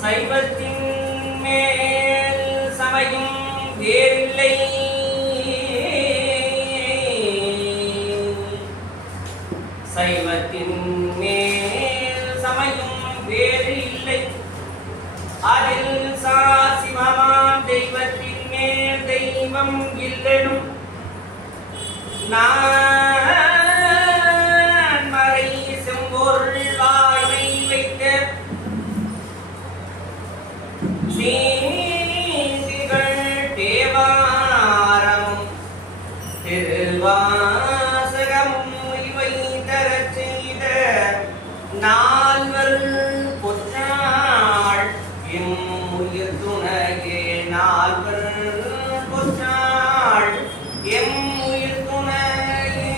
சைவத்தின் மேல் சமயம் வேறில்லை. சைவத்தின் மேல் சமயம் வேறு இல்லை. அதில் சிவமாம் தெய்வத்தின் மேல் தெய்வம் இல்லனும் நான் மறை செம்பொருள் வாய்மை வைத்த நீதிகள் தேவாரமும் திருவாசகமும் இவை தரச் செய்த நால்வர் பொற்றாள் எம்முயிர் துணையே. நால்வர் பொற்றாள் எம்முயிர் துணையே.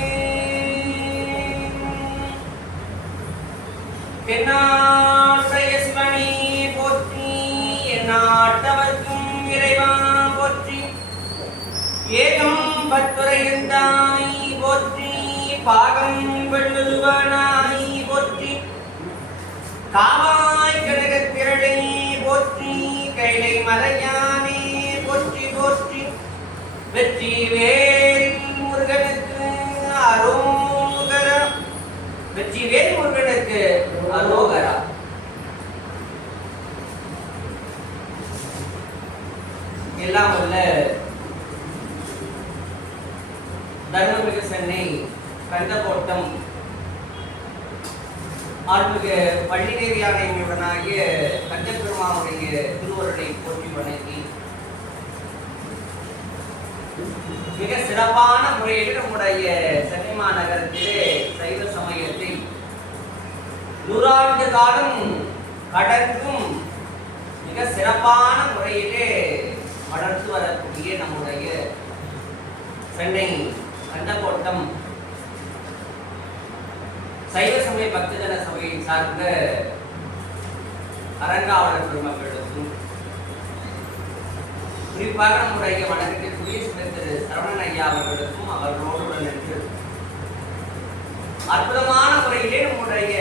தென்னாட்டைய சிவனே போற்றி, எந்நாட்டவர்க்கும் இறைவா போற்றி. ஏகம் பத்துரையந்தாய் போற்றி, பாகம் வெள்ளுவனாய் போற்றி. காவாய் கனகத் திரளே போற்றி, கைலை மலையானே போற்றி போற்றி. வெற்றி வேல் முருகனுக்கு அரோகரா. வெற்றி வேல் முருகனுக்கு அரோகரா. எல்லாம் உள்ள தர்மமிகு சென்னை கந்தக்கோட்டம் ஆன்மீக பள்ளிநேரியானையுடனாகிய கஞ்சப்பெருமானுடைய திருவருளை போற்றி வணங்கி மிக சிறப்பான முறையில் நம்முடைய சென்னை மாநகரத்திலே சைவ சமயத்தை 100 ஆண்டு காலம் கடந்தும் மிக சிறப்பான முறையிலே வளர்த்து வரக்கூடிய நம்முடைய சென்னை கந்தக்கோட்டம் சைவ சமய பக்தஜன சபையை சார்ந்த அரங்காவலர் பெருமக்களுக்கும் குறிப்பாக நம்முடைய வணக்கத்திற்குரிய திரு சரவணன் ஐயா அவர்களுக்கும் அவர்களோடு நின்று அற்புதமான முறையிலே நம்முடைய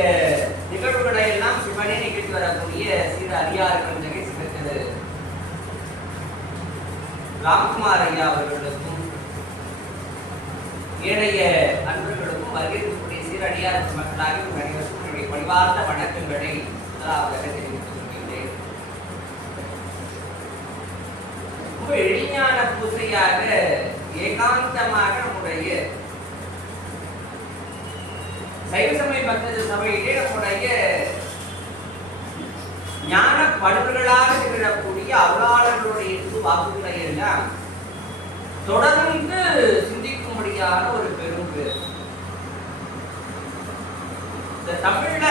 நிகழ்வுகளை எல்லாம் சிவனே நிகழ்த்தி வரக்கூடிய சிறு அரியார்கள் நிகழ்ச்சி திரு ராம்குமார் ஐயா அவர்களுக்கும் ஏனைய அன்பர்களுக்கும் வருகின்ற சீரடியார் மக்களாக அனைவருக்கும் பணிவார்ந்த வணக்கங்களை முதலாவதாக தெரிவித்துக் கொள்கின்றேன். ரொம்ப எளிஞான பூசையாக ஏகாந்தமாக நம்முடைய சைவ சமய பக்த சபையிலே நம்முடைய ஞான பண்புகளாக திகழக்கூடிய அருளாளர்களுடைய வாக்குகளை எல்லாம் தொடர்ந்து சிந்திக்கும்படியான ஒரு பெரும் பேர். இந்த தமிழ்ல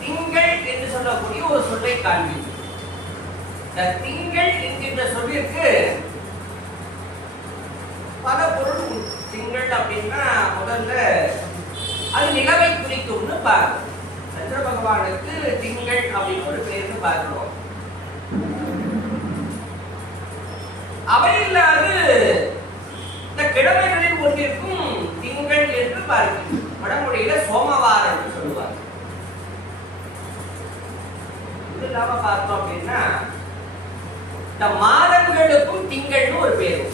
திங்கள் என்று சொல்லக்கூடிய ஒரு சொல்லை காண்பிக்கும். இந்த திங்கள் என்கின்ற சொல்லிற்கு பல பொருள் உண்டு. திங்கள் அப்படின்னா முதல்ல அது நிலவை குறிக்கும்னு பார்க்கிறோம். சந்திர பகவானுக்கு திங்கள் அப்படின்னு ஒரு பேர்னு பார்க்கிறோம். அவை இல்லாது இந்த கிழமைகளில் ஒன்றிற்கும் திங்கள் என்று பார்க்கிறோம். வடமொழியில சோமவாரம் என்று சொல்லுவாங்க. இது இல்லாம பார்த்தோம் அப்படின்னா இந்த மாதங்களுக்கும் திங்கள்னு ஒரு பேர்.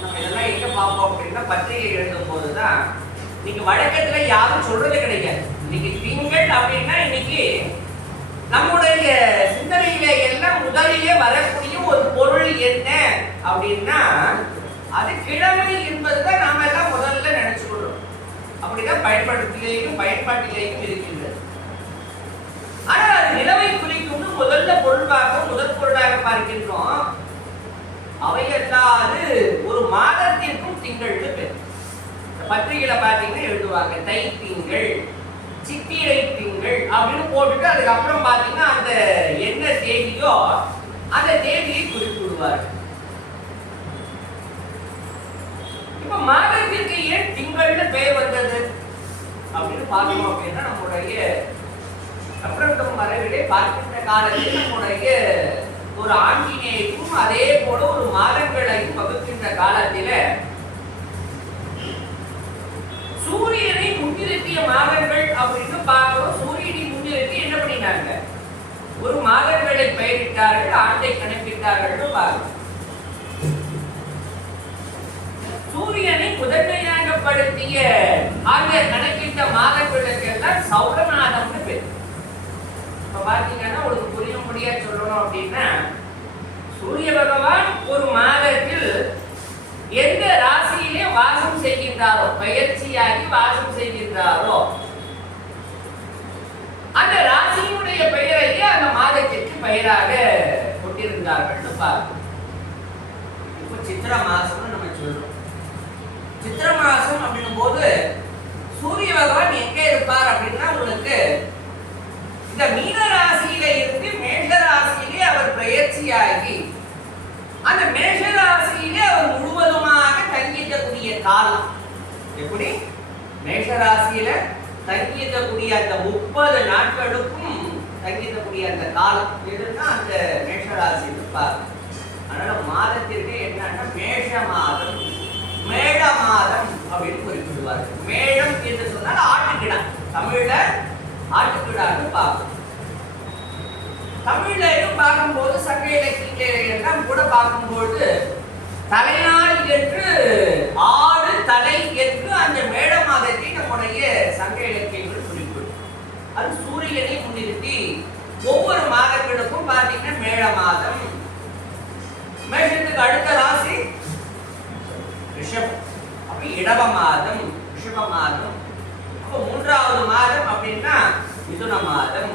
நம்ம இதெல்லாம் எங்க பார்ப்போம் அப்படின்னா பத்திரிகை எழுதும் போதுதான் இன்னைக்கு வழக்கத்துல யாரும் சொல்றது கிடையாது. இன்னைக்கு திங்கள் அப்படின்னா இன்னைக்கு நம்முடைய சிந்தனையில எல்லாம் முதலிலே வரக்கூடிய ஒரு பொருள் என்ன அப்படின்னா அது கிழமை என்பதுதான் நாம எல்லாம் முதல்ல நினைச்சு கொள்றோம். அப்படிதான் பயன்பாட்டிலேயும் இருக்கின்றது. ஆனால் அது நிலவை குறிக்கும் முதல் பொருளாக பார்க்கின்றோம். அவையல்லாது ஒரு மாதத்திற்கும் திங்கள்னு பேர். பத்திரிகையில பாத்தீங்கன்னா எழுதுவாங்க தை திங்கள், சித்திரை திங்கள் அப்படின்னு போட்டுட்டு அதுக்கப்புறம் பாத்தீங்கன்னா அந்த என்ன தேதியோ அந்த தேதியை குறிப்பிடுவார். இப்ப மாதத்திற்கு ஏன் திங்கள்னு பெயர் வந்தது அப்படின்னு பார்த்தோம் அப்படின்னா நம்முடைய சப்ரண்டம் மரபிலே பார்க்கின்ற காலத்தில் நம்முடைய ஒரு ஆண்டினேயும் அதே போல ஒரு மாதங்களையும் வகுக்கின்ற காலத்தில சூரியனை முன்னிறுத்திய மாதங்கள் அப்படின்னு பார்க்கிறோம். சூரியனை முன்னிறுத்தி என்ன பண்ணினாங்க? ஒரு மாதங்களை பெயரிட்டார்கள், ஆண்டை கணக்கிட்டார்கள் பாருங்கள். சூரியனை முதன்மையாகப்படுத்திய அந்த கணக்கிட்ட மாதங்களுக்கெல்லாம் சௌரநாதம்னு பேர். இப்ப பாத்தீங்கன்னா உங்களுக்கு புரியும்படியா சொல்லணும் அப்படின்னா, சூரிய பகவான் ஒரு மாதத்தில் எந்த ராசியிலே வாசம் செய்கின்றாரோ, பயிற்சியாகி வாசம் செய்கின்றாரோ, அந்த ராசியினுடைய பெயரையே அந்த மாதத்திற்கு பெயராக கொண்டிருந்தார்கள் பார்ப்போம். இப்ப சித்திர மாசம்னு நம்ம சொல்றோம். சித்திர மாசம் அப்படின்னும் போது சூரிய பகவான் எங்க இருப்பார் அப்படின்னா, உங்களுக்கு இந்த மீன ராசியில இருந்து மேஷ ராசியிலே அவர் பெயர்ச்சியாகி அந்த மேஷ ராசியிலே அவர் முழுவதுமாக தங்கியிருக்கக்கூடிய காலம். எப்படி மேஷ ராசியில தங்கியிருக்கக்கூடிய அந்த 30 நாட்களுக்கும் தங்கியிருக்கக்கூடிய அந்த காலம் எதுன்னா அந்த மேஷ ராசி இருப்பார். அதனால மாதத்திற்கு என்னன்னா மேஷ மாதம், மேட மாதம் அப்படின்னு குறிப்பிடுவார்கள். மேடம் என்று சொன்னால் ஆட்டுக்கிடா, தமிழ்ல ஆட்டுக்கிடான்னு பார்ப்போம். தமிழ்லையும் பார்க்கும்போது சங்க இலக்கியெல்லாம் கூட பார்க்கும்போது தலைநாள் என்று ஆடு தலை என்று அந்த மேட மாதத்தை நம்முடைய சங்க இலக்கியங்கள் குறிப்பிடும். அது சூரியனை முன்னிறுத்தி ஒவ்வொரு மாதங்களுக்கும் பார்த்தீங்கன்னா மேட மாதம். மேஷத்துக்கு அடுத்த ராசி ரிஷபம், அப்ப இடவ மாதம், ரிஷப மாதம். அப்ப மூன்றாவது மாதம் அப்படின்னா மிதுன மாதம்.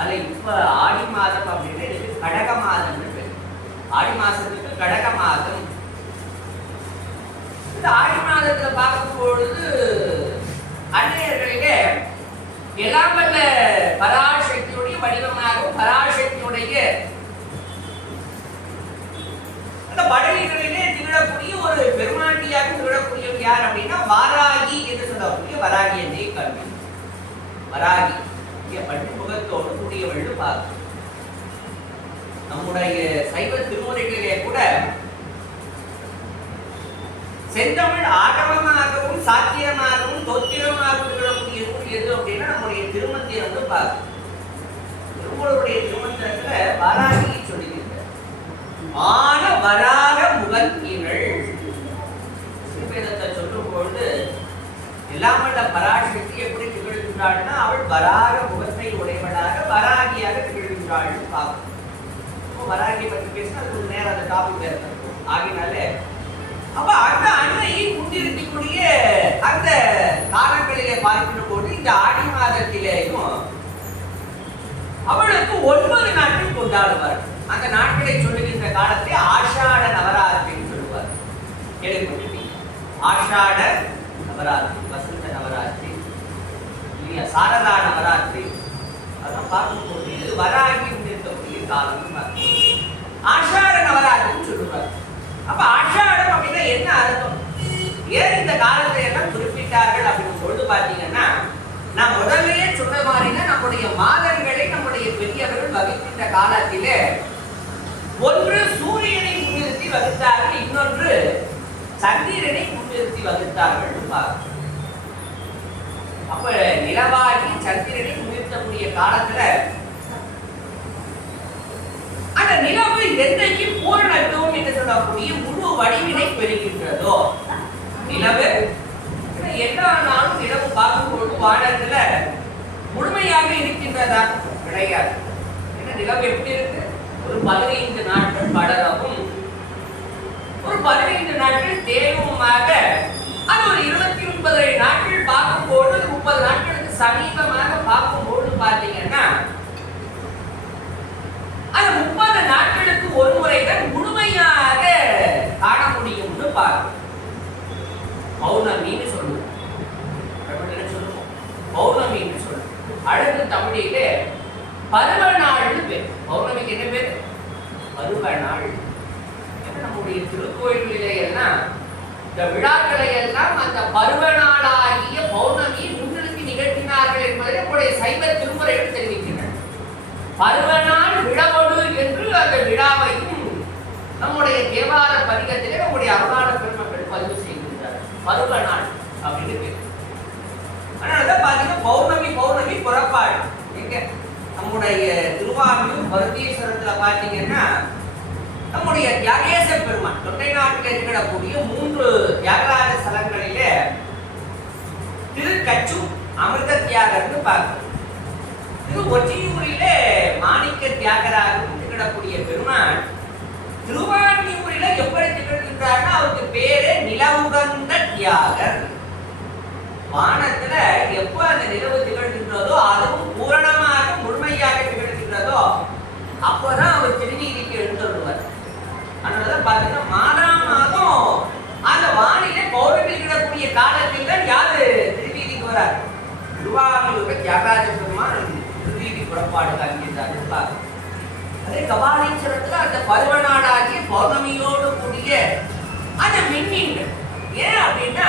அது இப்ப ஆடி மாதம் அப்படின்னு இதுக்கு கடக மாதம்னு பேர். ஆடி மாசத்துக்கு கடக மாதம். இந்த ஆடி மாதத்துல பார்க்கும் பொழுது அன்னையர்களிலே எல்லாம் வல்ல பராசக்தியுடைய வடிவமாகவும் பராசக்தியுடைய அந்த வடலிகளிலே திகழக்கூடிய ஒரு பெருமாட்டியாக திகழக்கூடியவர் யார் அப்படின்னா வாராகி என்று சொல்லக்கூடிய வராகி என்றே கல்வி. வராகி பட்டு முகத்தோடு கூடியவள் பார்க்கும். நம்முடைய சைவ திருமுறைகளிலே கூட செந்தமிழ் ஆகமமாகவும் சாத்தியமாகவும் தோத்திரமாகவும் திகழக்கூடிய நூல் எது அப்படின்னா நம்முடைய திருமந்திரம் பார்க்கும். திருமூலருடைய திருமந்திரத்துல வராகியை சொல்லுகின்ற ஆன வராக முகத்தினள் சிறுபேதத்தை சொல்லும் பொழுது எல்லாம் வல்ல பராசக்தி எப்படி திகழ்கின்றாள்னா அவள் வராக முகத்தை உடையவளாக வராகியாக திகழ்கின்றாள் பார்க்கும். வராகியை பற்றி பேசினா அது நேரம் அந்த டாபிக் இருக்கும். ஆகினாலே அப்ப அந்த அன்னையை முன்னிறுத்திக்கூடிய அந்த காலங்களிலே பார்க்கின்ற போது இந்த ஆடி மாதத்திலேயும் அவளுக்கு 9 நாட்கள் கொண்டாடுவார். அந்த நாட்களை சொல்லுகின்ற காலத்தை ஆஷாட நவராத்திரின்னு சொல்லுவார். கேள்விப்பட்டிருக்கீங்க? ஆஷாட நவராத்திரி, வசந்த நவராத்திரி, இல்லையா சாரதா நவராத்திரி. அதெல்லாம் பார்க்கும்போது இது வராகி இருக்கக்கூடிய காலம். ஆஷாட நவராத்திரின்னு சொல்லுவார். அப்ப ஆஷாடம் அப்படின்னா என்ன அர்த்தம், ஏன் இந்த காலத்தை எல்லாம் குறிப்பிட்டார்கள் அப்படின்னு பொழுது பார்த்தீங்கன்னா, நான் முதல்லயே சொன்ன மாதிரினா நம்முடைய மாதங்களை நம்முடைய பெரியவர்கள் வகிக்கின்ற காலத்திலே ஒன்று சூரியனை முன்னிறுத்தி வகுத்தார்கள், இன்னொன்று சந்திரனை முன்னிறுத்தி வகுத்தார்கள். அப்ப நிலவாகி சந்திரனை முன்னிறுத்தக்கூடிய காலத்துல அந்த நிலவு என்றைக்கு பூரணத்துவம் என்று சொல்லக்கூடிய முழு வடிவினை பெறுகின்றதோ, நிலவு எல்லா நாளும் நிலவு பார்க்கும்போது வானத்துல முழுமையாக இருக்கின்றதா கிடையாது. ஏன்னா நிலவு எப்படி இருக்கு, ஒரு 15 நாட்கள் படரவும் ஒரு 15 நாட்கள் தேவமாக, அது ஒரு 29 நாட்கள் பார்க்கும்போது 30 நாட்களுக்கு சமீபமாக பார்க்கும்போது பார்த்தீங்கன்னா அந்த 30 நாட்களுக்கு ஒரு முறைதான் முழுமையாக காண முடியும்னு பார்க்கணும். பௌர்ணமின்னு சொல்லுவோம், சொல்லுவோம் பௌர்ணமின்னு சொல்லுவோம். அடுத்து தமிழிலே பருவ நாள்னு பேர். பௌர்ணமிக்கு என்ன பேர்? பருவ நாள். நம்முடைய திருக்கோயில்களிலே எல்லாம் இந்த விழாக்களை எல்லாம் அந்த பருவ நாளாகிய பௌர்ணமியை முன்னிறுத்தி நிகழ்த்தினார்கள் என்பதை நம்முடைய சைவ திருமுறைகள் தெரிவிக்கின்றன. பருவநாள் விழவடு என்று அந்த விழாவையும் நம்முடைய தேவார பதிகத்திலே நம்முடைய அருளாள பெருமக்கள் பதிவு செய்கின்றார்கள். பருவநாள் அப்படின்னு பேர். அதனாலதான் பாத்தீங்கன்னா பௌர்ணமி பௌர்ணமி புறப்பாடு எங்க நம்ம நம்முடைய திருவாரூர் பருத்தீஸ்வரத்துல பாத்தீங்கன்னா நம்முடைய தியாகேச பெருமான் தொண்டை நாட்டில் இருக்கக்கூடிய 3 தியாகராஜ ஸ்தலங்களிலே திருக்கச்சு அமிர்த தியாகர்னு பார்க்கிறோம். திரு ஒற்றியூரிலே மாணிக்க தியாகராஜர் திகழக்கூடிய பெருமான் திருவாரூரில எப்படி திகழ்கின்றார்னா அவருக்கு பேரு நிலவுகந்த தியாகர். வானத்துல எப்ப அந்த நிலவு திகழ்கின்றதோ அதுவும் பூரணமாக முழுமையாக திகழ்கின்றதோ அப்போதான் அவர் திருநீதிக்கு எழுந்துள்ளார். அதனாலதான் பாத்தீங்கன்னா மாதம் அந்த வானிலை பௌர்ணமி விடக்கூடிய காலத்தில் தான் யாரு திருநீதிக்கு வரார்? திருவாரூர் தியாகராஜ பெருமான் திருநீதி புறப்பாடு காண்கின்றார். அதே கபாலீஸ்வரத்துல அந்த பருவநாடாகிய பௌர்ணமியோடு கூடிய அந்த மின்மீன்கள். ஏன் அப்படின்னா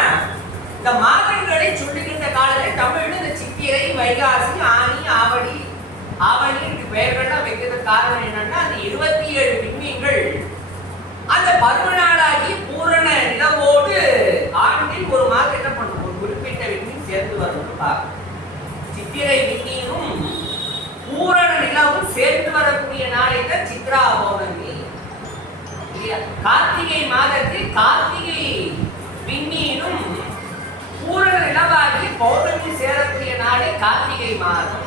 இந்த மாதங்களை சொல்லுகின்ற காலத்தில் தமிழ்ல இந்த சித்திரை, வைகாசி, ஆனி, ஆவணி பெயர்கள்லாம் வைக்கிற காரணம் என்னன்னா அந்த 27 விண்மீன்கள் அந்த பருவநாடாகிய பூரண நிலவோடு ஆண்டில் ஒரு மாதம் என்ன பண்ணும், ஒரு குறிப்பிட்ட விண்மீன் சேர்ந்து வரணும். சித்திரை விண்மீனும் பூரண நிலவும் சேர்ந்து வரக்கூடிய நாளை தான் சித்ரா பௌர்ணமி. கார்த்திகை மாதத்தில் கார்த்திகை விண்மீனும் பூரண நிலவாகி பௌர்ணமி சேரக்கூடிய நாளை கார்த்திகை மாதம்.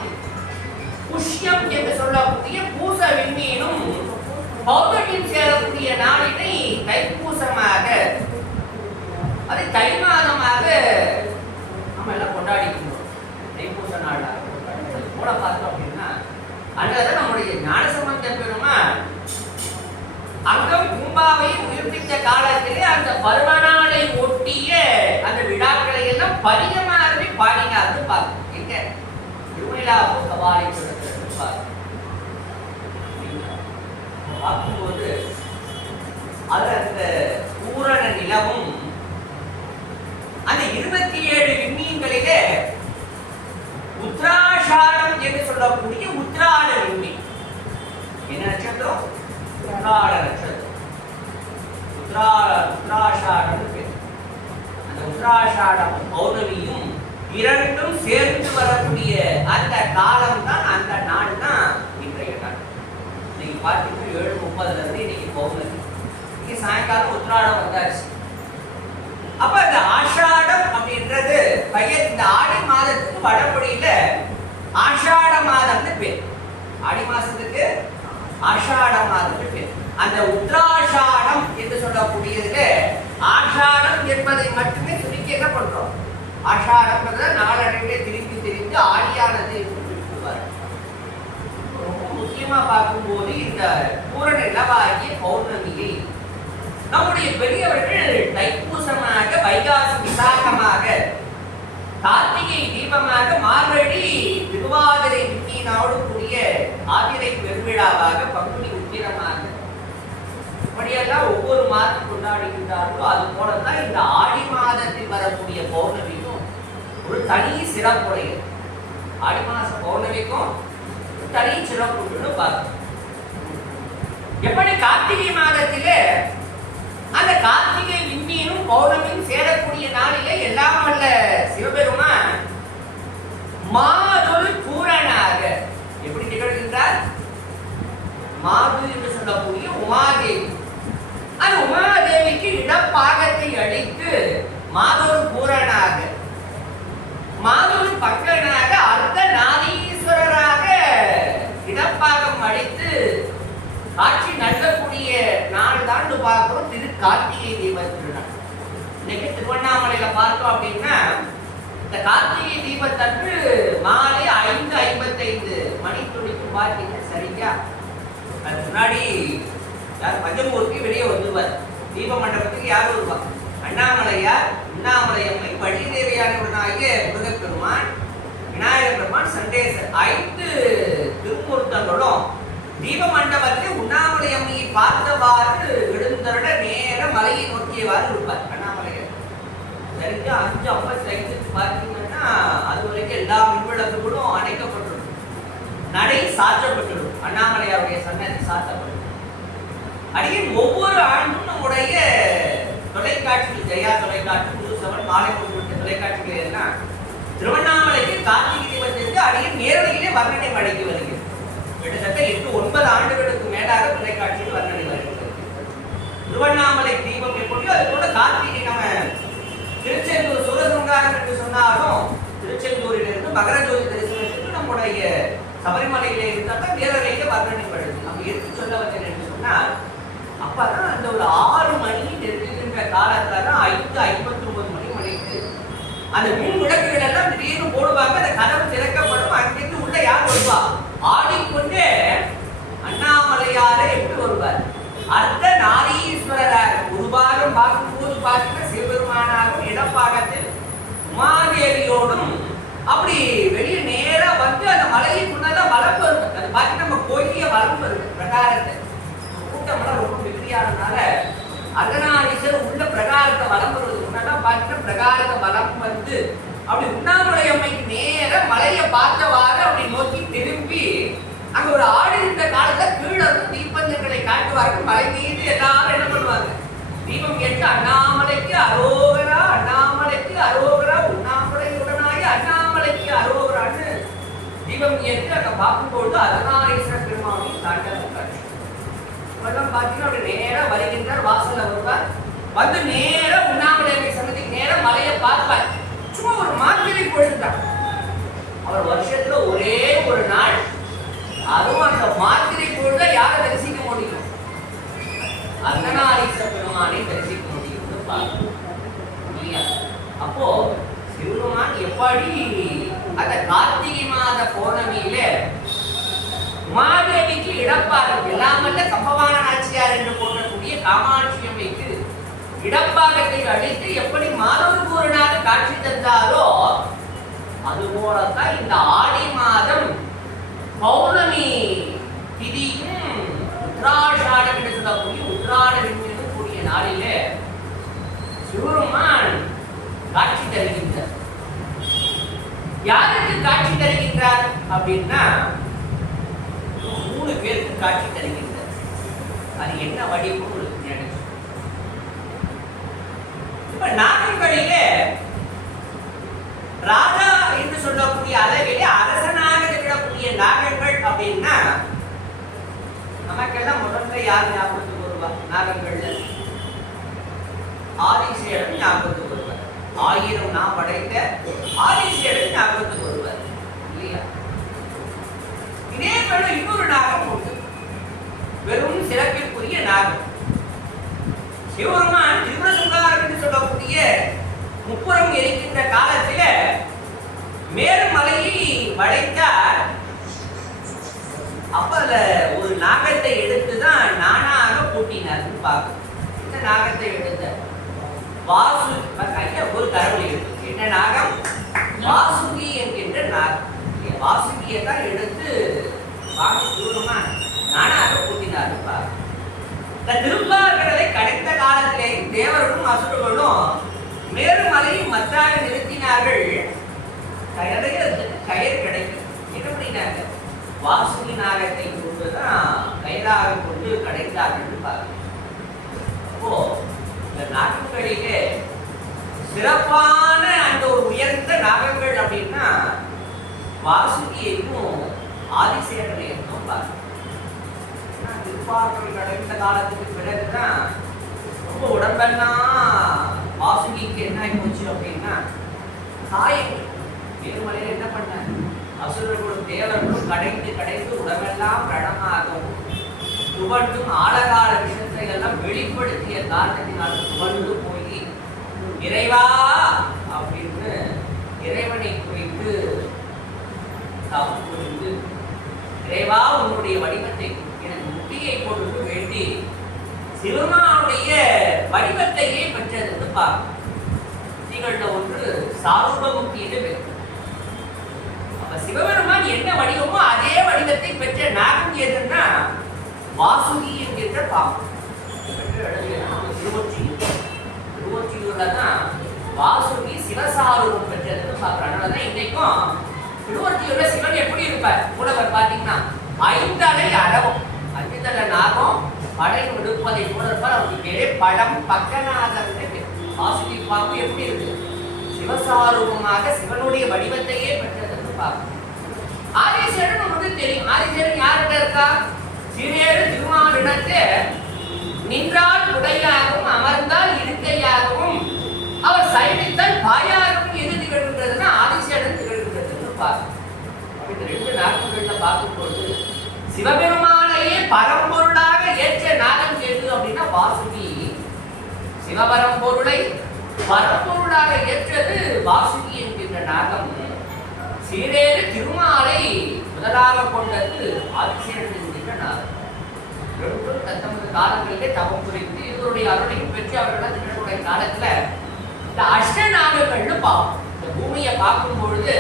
புஷ்யம் என்று சொல்லக்கூடிய பூச விண்மீனும் பௌர்ணமியில் சேரக்கூடிய நாளினை தைப்பூசமாக அது தை மாதமாக நம்ம எல்லாம் கொண்டாடிக்கணும். தைப்பூச நாளாக கூட பார்த்தோம் அப்படின்னா அங்கதான் நம்முடைய ஞானசம்பந்த பெருமான் அங்கம் கும்பாவை உயிர்ப்பித்த காலத்திலே அந்த பருவநாளை ஒட்டிய அந்த விழாக்களை எல்லாம் பதிகமாகவே பாடினார்னு பார்க்கணும். எங்க திருமயிலாப்பூ கபாலீஸ்வரர் பார்க்கும்போது அது அந்த பூரண நிலவும் அந்த 27 விண்மீன்களிலே உத்ராஷாடம் என்று சொல்லக்கூடிய உத்ராட விண்மீன். என்ன நட்சத்திரம்? உத்ராட நட்சத்திரம். உத்ராஷாடம் பேர். அந்த உத்ராஷாடமும் பௌர்ணமியும் இரண்டும் சேர்ந்து வரக்கூடிய அந்த காலம் தான், அந்த நாள் தான் இன்றைய நாள். இன்னைக்கு பார்த்தீங்கன்னா 7:30 இருந்து இன்னைக்கு பௌர்ணமி. இன்னைக்கு சாயங்காலம் உத்ராடம் வந்தாச்சு. அப்ப இந்த ஆஷாடம் அப்படின்றது பெயர். இந்த ஆடி மாதத்துக்கு வடமொழியில ஆஷாட மாதம்னு பேர். ஆடி மாசத்துக்கு ஆஷாட மாதம்னு பேர். அந்த உத்ராஷாடம் என்று சொல்லக்கூடியதுல ஆஷாடம் என்பதை மட்டுமே சுருக்கி என்ன பண்றோம்? ஆஷாடம் நாளடைவிலே திரிந்து ஆடியானது சொல்லுவார். ரொம்ப முக்கியமா பார்க்கும்போது இந்த பூரண நிலவாகிய பௌர்ணமியை நம்முடைய பெரியவர்கள் தைப்பூசமாக, வைகாசி விசாகமாக, கார்த்திகை தீபமாக, மார்கழி திருவாதிரை விண்மீனோடு கூடிய ஆதிரை பெருவிழாவாக, பங்குனி உத்திரமாக இப்படியெல்லாம் ஒவ்வொரு மாதம் கொண்டாடுகின்றார்களோ அது போலதான் இந்த ஆடி மாதத்தில் வரக்கூடிய பௌர்ணமியும் ஒரு தனி சிறப்புடையது. ஆடி மாச பௌர்ணமிக்கும் தனி சிறப்புன்னு பார்க்கணும். எப்படி கார்த்திகை மாதத்திலே அந்த கார்த்திகை விண்மீனும் பௌர்ணமியும் சேரக்கூடிய நாளிலே எல்லாம் வல்ல சிவபெருமான் மாதொரு பூரணாக எப்படி திகழ்கின்றார்? மாது என்று சொல்லக்கூடிய உமாதேவி. அந்த உமாதேவிக்கு இடப்பாகத்தை அளித்து மாதொரு பூரணாக, மாதொரு பக்கனாக, அர்த்த நாதீஸ்வரராக இடப்பாகம் அளித்து காட்சி நல்கக்கூடிய நாள் தான் பார்க்கிறோம் திரு கார்த்திகை தீப திருநாள். இன்னைக்கு திருவண்ணாமலையில பார்த்தோம் அப்படின்னா இந்த கார்த்திகை தீபத்தன்று மாலை 5:55 மணித்துளிக்கு பார்த்தீங்க சரியா? அதுக்கு முன்னாடி யார் பஞ்சமூர்த்தி வெளியே வந்துருவார். தீப மண்டபத்துக்கு யார் வருவா? அண்ணாமலையார், உண்ணாமலையம்மை, வள்ளிதேவியானவனாகிய முருகப்பெருமான், விநாயகர் பெருமான், சண்டேசர் 5 திருமூர்த்தங்களும் தீப மண்டபத்தில் உண்ணாமலை அம்மையை பார்த்தவாறு எழுந்தருட நேர மலையை நோக்கியவாறு இருப்பார் அண்ணாமலையர். சரிஞ்சு 5:55 பார்த்தீங்கன்னா அது வரைக்கும் எல்லா மின்விளக்குகளும் அணைக்கப்பட்டிருக்கும், நடை சாற்றப்பட்டிருக்கும், அண்ணாமலையாருடைய சன்னதி சாத்தப்பட்டிருக்கும். அடியின் ஒவ்வொரு ஆண்டும் நம்முடைய தொலைக்காட்சிகள், ஜெயா தொலைக்காட்சி, புதுசவன், மாலை போன்ற தொலைக்காட்சிகள் எல்லாம் திருவண்ணாமலைக்கு கார்த்திகை தீபத்திற்கு அடியின் நேரடியிலே வர்ணனை வழங்கி வருகிறது. கிட்டத்தட்ட 8-9 ஆண்டுகளுக்கு மேலாக தொலைக்காட்சியில் வர்ணனை வருகிறது. திருவண்ணாமலை தீபம் எப்படியோ அது போல கார்த்திகை நம்ம திருச்செந்தூர் சூரசுங்காரம் என்று சொன்னாலும் திருச்செந்தூரிலிருந்து மகர ஜோதி தரிசனத்துக்கு நம்முடைய சபரிமலையில இருந்தால் நேரலையில வர்ணனை வருது. நம்ம எடுத்து சொல்ல வந்தேன் என்று சொன்னால் அப்பதான் அந்த ஒரு 6 மணி நெருங்குகின்ற காலத்துல தான் 5:59 மணிக்கு அந்த மின் விளக்குகள் எல்லாம் திடீர்னு போடுவாங்க. அந்த கதவு திறக்கப்படும். அங்கிருந்து உள்ள யார் வருவா? ஆடிக்கொண்டே அண்ணாமலையாரே எப்படி வருவார்? அர்த்த நாரீஸ்வரராக ஒரு பாகம் பார்க்கும்போது பார்த்தீங்கன்னா சிவபெருமானாகவும் இடப்பாகத்தில் உமாதேவியோடும் அப்படி வெளியே நேரா வந்து அந்த மலையின் முன்னதான் வலம் வரும். அது பார்த்து நம்ம கோயிலிய வலம் வருது பிரகாரத்தை. கூட்டமெல்லாம் ரொம்ப வெற்றியானதுனால அர்த்தநாரீஸ்வரர் உள்ள பிரகாரத்தை வலம் வருவதுக்கு முன்னாடி பார்த்தீங்கன்னா பிரகாரத்தை வலம் வந்து அப்படி உண்ணாமலை அம்மைக்கு நேர மலையை பார்த்தவாறு அப்படி நோக்கி திரும்பி அங்க ஒரு ஆடி இருந்த காலத்துல கீழே வந்து தீபந்தங்களை காட்டுவார்கள். மலை மீது எல்லாரும் என்ன பண்ணுவாங்க? தீபம் கேட்டு அண்ணாமலைக்கு அரோகரா, அண்ணாமலைக்கு அரோகரா, உண்ணாமலையுடனாய அண்ணாமலைக்கு அரோகரான்னு தீபம் ஏற்று அங்க பார்க்கும்போது அர்த்தநாரீஸ்வர பெருமானின் தாண்டவம் காட்சி. இவெல்லாம் பார்த்தீங்கன்னா அப்படி நேரா வருகின்றார். வாசல்ல வருவார். வந்து நேரா உண்ணாமலை சன்னதிக்கு நேரா மலையை பார்ப்பார். சும்மா ஒரு மாத்திரை பொழுதுதான். அவர் வருஷத்துல ஒரே ஒரு நாள், அதுவும் அந்த மாத்திரை பொழுத யாரை தரிசிக்க முடியும்? அர்த்தநாரீஸ்வர பெருமானை தரிசிக்க முடியும்னு பார்க்கணும். அப்போ சிவபெருமான் எப்படி அந்த கார்த்திகை மாத பௌர்ணமியில உமாதேவிக்கு இடப்பாகம் எல்லாமல்ல கம்பவான நாச்சியார் என்று போற்றக்கூடிய காமாட்சி அம்மைக்கு இடப்பாகத்தை அழித்து எப்படி மாதவருக்கு ஒரு நாள் காட்சி தந்தாரோ அதுபோலத்தான் இந்த ஆடி மாதம் பௌர்ணமி திதியும் உத்ராஷாடம் என்று சொல்லக்கூடிய உத்ராடமின்னு கூடிய நாளிலே சிவபெருமான் காட்சி தருகின்றார். யாருக்கு காட்சி தருகின்றார் அப்படின்னா 3 பேருக்கு காட்சி தருகின்றார். அது என்ன வடிவம் நினைச்சு இப்ப நாகங்களிலே ராஜா என்று சொல்லக்கூடிய அளவிலே அரசனாக திகழக்கூடிய நாகங்கள் அப்படின்னா நமக்கெல்லாம் முதல்ல யார் ஞாபகத்துக்கு வருவா? நாகங்கள்ல ஆதிசேடன் ஞாபகத்துக்கு வருவார். 1000 நாம் படைத்த ஆதிசேடன் ஞாபகத்துக்கு வருவார் இல்லையா? இதே போல இன்னொரு நாகம் உண்டு, வெறும் சிறப்பிற்குரிய நாகம். சிவபெருமான் திருவசுங்காரம் என்று சொல்லக்கூடிய முப்புறம் எரிக்கின்ற காலத்தில மேல்மலையை வளைத்தார். அப்ப ஒரு நாகத்தை எடுத்துதான் நானாக பூட்டினார்னு பார்க்கணும். இந்த நாகத்தை எடுத்த வாசு ஒரு கரவழி இருக்கு. என்ன நாகம்? வாசுகி என்கின்ற நாகம். வாசுகியை தான் எடுத்து சிவபெருமான் நானாக பூட்டினார்னு பார்க்கணும். திருப்பார்களை கடைத்த காலத்திலேயும் தேவர்களும் அசுரர்களும் மேருமலையை மற்றாக நிறுத்தினார்கள். கயிறு கிடைக்கும். என்ன பண்ணினாங்க? வாசுகி நாகத்தை கொண்டுதான் கயிறாக கொண்டு கடைத்தார்கள் பாருங்க. அப்போ இந்த நாகங்களிலே சிறப்பான அந்த ஒரு உயர்ந்த நாகங்கள் அப்படின்னா வாசுகியையும் ஆதிசேகரையும் பாருங்க. திருப்பார்கள் கடைந்த காலத்துக்கு பிறகுதான் ரொம்ப உடம்பெல்லாம் வாசுகிக்கு என்ன ஆகி போச்சு அப்படின்னா காயங்கள். திருமலையில என்ன பண்ணாங்க? அசுரர்களும் தேவர்களும் கடைந்து உடம்பெல்லாம் ரணமாகவும் துவண்டும் ஆழகால விஷயத்தை எல்லாம் வெளிப்படுத்திய காரணத்தினால் துவண்டு போய் இறைவா அப்படின்னு இறைவனை குறித்து தவம் புரிந்து இறைவா உன்னுடைய வடிவத்தை எனக்கு முட்டியை கொண்டு வேண்டி சிவபெருமானுடைய வடிவத்தையே பெற்றது பார்க்கும். நிகழ்ந்த ஒன்று சாரூபமுக்தியில பெற்று. அப்ப சிவபெருமான் என்ன வடிவமோ அதே வடிவத்தை பெற்ற நாகம் எதுன்னா வாசுகி என்கின்ற பாம்பு. திருவொற்றியூர்ல தான் வாசுகி சிவசாரூபம் பெற்றதுன்னு பார்க்கிறோம். அதனாலதான் இன்னைக்கும் திருவொற்றியூர்ல சிவன் எப்படி இருப்பார்? மூலவர் பாத்தீங்கன்னா 5 அலை அரவம் 5 தலை நாகம் படை விடுப்பதை போல இருப்பார். அவருக்கு பேரே படம் பக்கநாதன். வாசுகி பாம்பு எப்படி இருக்கு? சிவசாரூபமாக சிவனுடைய வடிவத்தையே பெற்றதுன்னு பார்க்கணும். ஆதிசேடன் வந்து தெரியும். ஆதிசேரன் யார்கிட்ட இருக்கா? சீரேறு திருமாலிடத்தே நின்றால் குடையாகவும் அமர்ந்தால் இருக்கையாகவும் அவர் சைனித்தால் பாயாகவும் எது திகழ்கின்றதுன்னா ஆதிசேடன் திகழ்கின்றதுன்னு பார்க்க. இந்த 2 நாட்கள்ல பார்க்கும்போது சிவபெருமானையே பரம்பொருளாக ஏற்ற நாகம் எது அப்படின்னா வாசுகி. சிவபரம்பொருளை பரம்பொருளாக ஏற்றது வாசுகி என்கின்ற நாகம். சீரேறு திருமாலை முதலாக கொண்டது ஆதிசேடன் என்கின்ற நாகம். ரெண்டும் தத்தமது காலங்களிலே தவம் புரிந்து இவருடைய அருளையும் பெற்று அவர்கள் தன்னுடைய காலத்துல இந்த அஷ்டநாகங்கள்னு பார்ப்போம். இந்த பூமியை பார்க்கும் பொழுது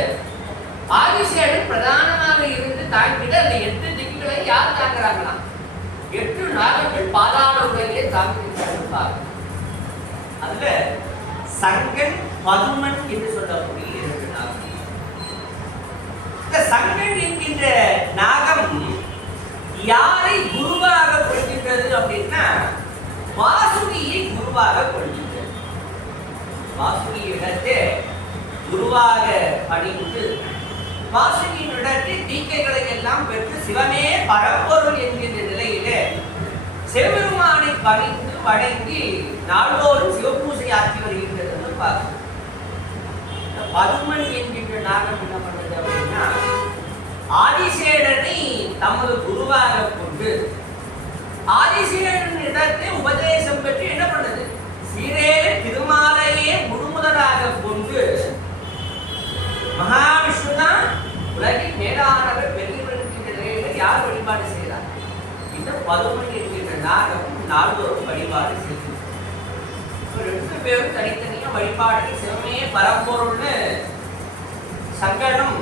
ஆதிசேடன் பிரதானமாக இருந்து தாங்கிட்டு அந்த 8 திக்குகளை யார் தாங்குறாங்களாம்? 8 நாகங்கள் பாதாள உலகிலே தாங்குகிறார்கள். அதுல சங்கன் பதுமன் என்று சொல்லக்கூடிய 2 நாகம். இந்த சங்கன் என்கின்ற நாகம் யாரை குருவாக கொள்கின்றது அப்படின்னா வாசுகியை குருவாக கொள்கின்றது. வாசுகியிடத்தே குருவாக பணிந்து வாசுகியினிடத்தில் தீக்கைகளை எல்லாம் பெற்று சிவமே பரம்பொருள் என்கின்ற நிலையிலே சிவபெருமானை பணிந்து வணங்கி நாள்தோறும் சிவபூசை ஆற்றி வருகின்றது என்று பார்க்கிறோம். பதுமன் என்கின்ற நாகம் என்ன பண்ணது அப்படின்னா ஆதிசேடனை தமது குருவாக கொண்டு ஆதிசேடன் இடத்தை உபதேசம் பெற்று என்ன பண்ணது? சீரேறு திருமாலையே முழுமுதலாக கொண்டு மகாவிஷ்ணு தான் உலகின் மேலானவர் பெரியவர் என்கின்ற நிலையில் யார் வழிபாடு செய்கிறார்? இந்த பதுமன் என்கின்ற நாகம் நாள்தோறும் வழிபாடு செய்கிறது. 2 பேரும் தனித்தனியா வழிபாடு சிவமே பரம்பொருள்னு சங்கடம்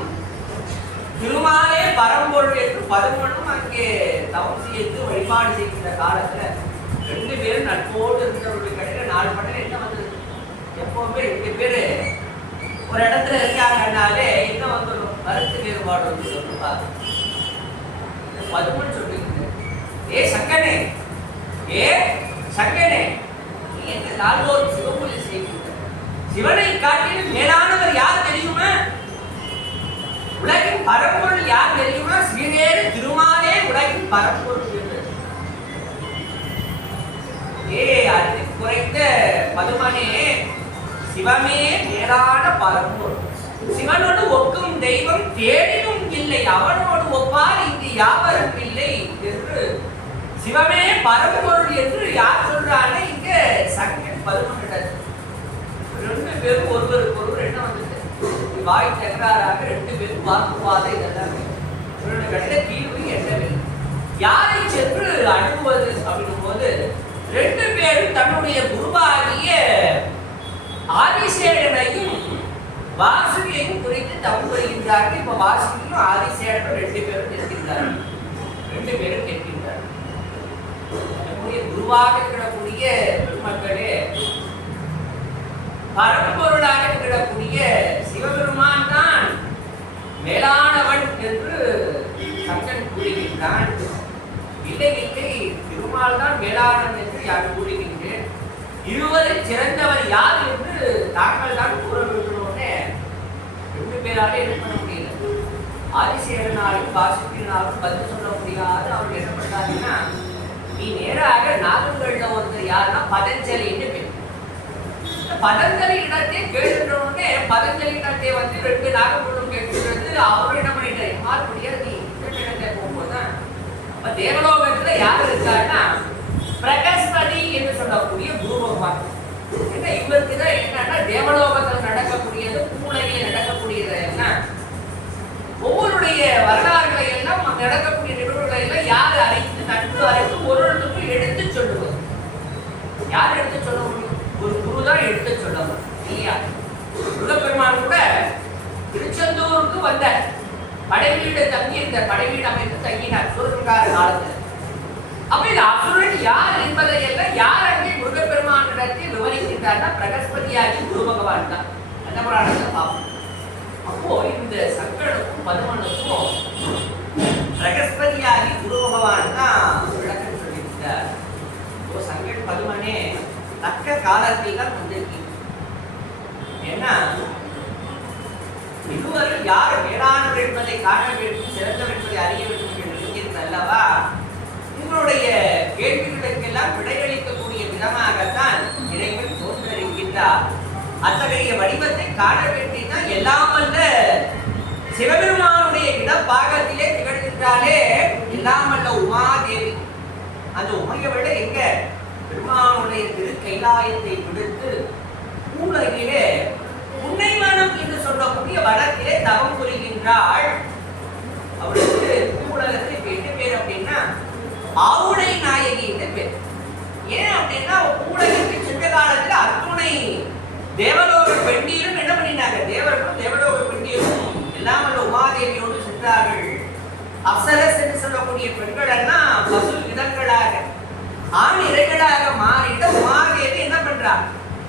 திருமாலே பரம்பொருள் என்று பதுமனும் அங்கே தவம் செய்து வழிபாடு செய்கின்ற காலத்துல 2 பேரும் நட்போடு இருந்தவர்களுடைய கடையில 4 பட்டம் என்ன வந்தது? எப்பவுமே 2 பேரு ஒரு இடத்துல இருக்காங்கன்னாலே என்ன வந்துடும்? கருத்து வேறுபாடு வந்து சொல்லுவாங்க. பதுமன் சொல்லிட்டு ஏ சங்கனே, ஏ சங்கனே, நீ என்ன நாள்தோறும் சிவபூஜை செய்கின்ற சிவனை காட்டிலும் மேலானவர் யார் தெரியுமா? உலகின் பரம்பொருள் யார் தெரியுமா? ஸ்ரீநேரு திருமாலே உலகின் பரம்பொருள் என்று. ஏ அறிவு குறைந்த பதுமனே, சிவமே மேலான பரம்பொருள். சிவனோடு ஒக்கும் தெய்வம் தேடினும் இல்லை, அவனோடு ஒப்பார் இங்கு யாவரும் இல்லை என்று சிவமே பரம்பொருள் என்று யார் சொல்றாங்க? இங்க சங்கன் பதுமனிடம் 2 பேரும் ஒருவருக்கு ஒருவர் என்ன வந்தது? வாய் தகராறாக 2 பேரும் வாக்குவாதம் இதெல்லாம் கடையில தீர்வு எட்டவில்லை. யாரை சென்று அணுகுவது அப்படின்னும் போது 2 பேரும் தன்னுடைய குருவாகிய ஆதிசேடனையும் வாசுகியையும் குறித்து தவம் வருகின்றார்கள். இப்ப வாசுகியும் ஆதிசேடனும் 2 பேரும் கேட்கின்றார்கள். 2 பேரும் கேட்கின்றார்கள். நம்முடைய குருவாக இருக்கக்கூடிய பெருமக்களே, பரம்பொருளாக இருக்கக்கூடிய சிவபெருமான் தான் மேலானவன் என்று சங்கன் கூறுகின்றான். இல்லை இல்லை, திருமால் தான் மேலானவன் என்று யார் கூறுகின்றேன். இருவரில் சிறந்தவர் யார் என்று தாங்கள் தான் கூற வேண்டும்னு 2 பேராலே என்ன பண்ண முடியல. ஆதிசேடனாலும் வாசுகியினாலும் பதில் சொல்ல முடியாது. அவர் என்ன பண்ணாருன்னா, நீ நேராக நாகங்கள்ல ஒருத்தர் யாருன்னா பதஞ்சலின்னு பேர். பதஞ்சலி இடத்தை கேட்டுட்டோன்னே பதஞ்சலி இடத்தை வந்து 2 நாகங்களும் கேட்கிறது. அவரும் என்ன பண்ணிட்டாரு? மாறுபடியா நீ இடத்தை போகும்போதுதான் அப்ப தேவலோகத்துல யார் இருக்காருன்னா பிரகஸ்பதி என்று சொல்லக்கூடிய குரு பகவான். என்ன இவருக்கு தான் என்னன்னா தேவலோகத்தில் நடக்கக்கூடியது பூலையில் நடக்கக்கூடியது என்ன ஒவ்வொருடைய வரலாறுகளை எல்லாம் நடக்கக்கூடிய நிகழ்வுகளை எல்லாம் யார் அழைத்து நட்பு அழைத்து ஒருவருக்கும் எடுத்து சொல்லுவது. யார் எடுத்து சொல்ல முடியும்? ஒரு குரு தான் எடுத்து சொல்ல முடியும் இல்லையா? முருகப்பெருமான் கூட திருச்செந்தூருக்கு வந்த படைவீடு தங்கி இந்த படைவீடு அமைத்து தங்கினார் சூரகார காலத்தில். அப்ப இந்த அசுரன் யார் என்பதை எல்லாம் யார் அங்கே முருகப்பெருமானிடத்தில் விவரிக்கின்றார்னா பிரகஸ்பதியாகி குரு பகவான் தான். அந்த புராணத்தை பார்ப்போம். அப்போ இந்த சங்கனுக்கும் பதுமனுக்கும் பிரகஸ்பதியாகி குரு பகவான் தான் விளக்கம் சொல்லியிருக்கிறார். சங்கன் பதுமனே தக்க காலத்தில் தான் வந்திருக்கீங்க. ஏன்னா இருவரும் யார் மேலானவர் என்பதை காட்ட வேண்டும், சிறந்தவர் என்பதை என்பதை அறிய வேண்டும் என்று நினைக்கிறது அல்லவா? உங்களுடைய கேள்விகளுக்கெல்லாம் விடையளிக்கக்கூடிய விதமாகத்தான் இறைவன் தோன்றிருக்கின்றார். அத்தகைய வடிவத்தை காண வேண்டிதான் எல்லாம் வல்ல சிவபெருமானுடைய இடப்பாகத்திலே திகழ்கின்றாலே எல்லாம் வல்ல உமாதேவி. அந்த உமையவிட எங்க பெருமானுடைய திரு கைலாயத்தை விடுத்து உலகிலே உன்னைமானம் என்று சொல்லக்கூடிய வடத்திலே தவம் புரிகின்றாள். அவளுக்கு உலகத்தில் இப்ப என்ன பேர் அப்படின்னா ஆவுடை நாயகி என்று பேர். ஏன் அப்படின்னா ஊடகத்தில் சென்ற காலத்தில் அத்துணை தேவலோக பெண்டீரும் என்ன பண்ணினாங்க? தேவர்களும் தேவலோக பெண்டீரும் எல்லாம் அல்ல உமாதேவியோடு சென்றார்கள். அப்சரஸ் என்று சொல்லக்கூடிய பெண்கள் எல்லாம் பசு விதங்களாக ஆண் இறைகளாக மாறிட உமாதேவி என்ன பண்றாங்க?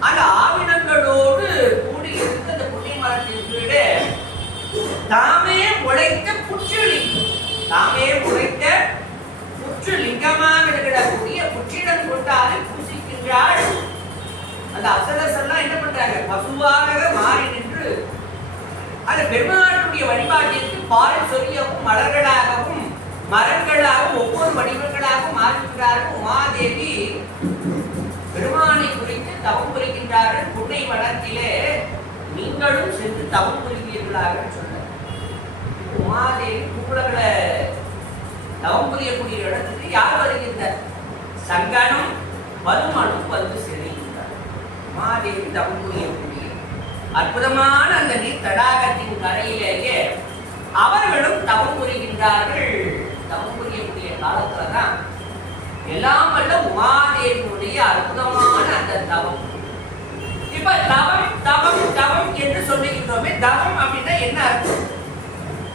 அந்த ஆவினங்களோடு கூடியிருந்து அந்த புண்ணிய மரத்தின் கீழே தாமே உழைத்த புற்றுலிங்கம், தாமே உழைத்த புற்றுலிங்கமாக இருக்கக்கூடிய புற்றிடம் கொண்டாலே பூசிக்கின்றாள். அந்த அப்சரஸ் எல்லாம் என்ன பண்றாங்க? பசுவாக மாறி நின்று அந்த பெருமாளுடைய வழிபாட்டிற்கு பால் சொரியவும் மலர்களாகவும் மரங்களாகவும் ஒவ்வொரு வடிவங்களாகவும் மாறுகின்றார்கள். உமாதேவி பெருமானை குறித்து தவம் புரிகின்றார்கள். புன்னை வனத்திலே நீங்களும் சென்று தவம் புரிவீர்களாக சொன்னார். உமாதேவி பூவுலகள தவம் புரியக்கூடிய இடத்துக்கு யார் வருகின்றார்? சங்கனும் வருமனும் வந்து செல்கின்றார். உமாதேவி தவம் புரியக்கூடிய அற்புதமான அந்த நீர் தடாகத்தின் கரையிலேயே அவர்களும் தவம் புரிகின்றார்கள். தவம் புரியக்கூடிய காலத்துலதான் எல்லாம் வல்ல உமாதேவியுடைய அற்புதமான அந்த தவம். இப்ப தவம் தவம் தவம் என்று சொல்லுகின்றோமே, தவம் அப்படின்னா என்ன அர்த்தம்?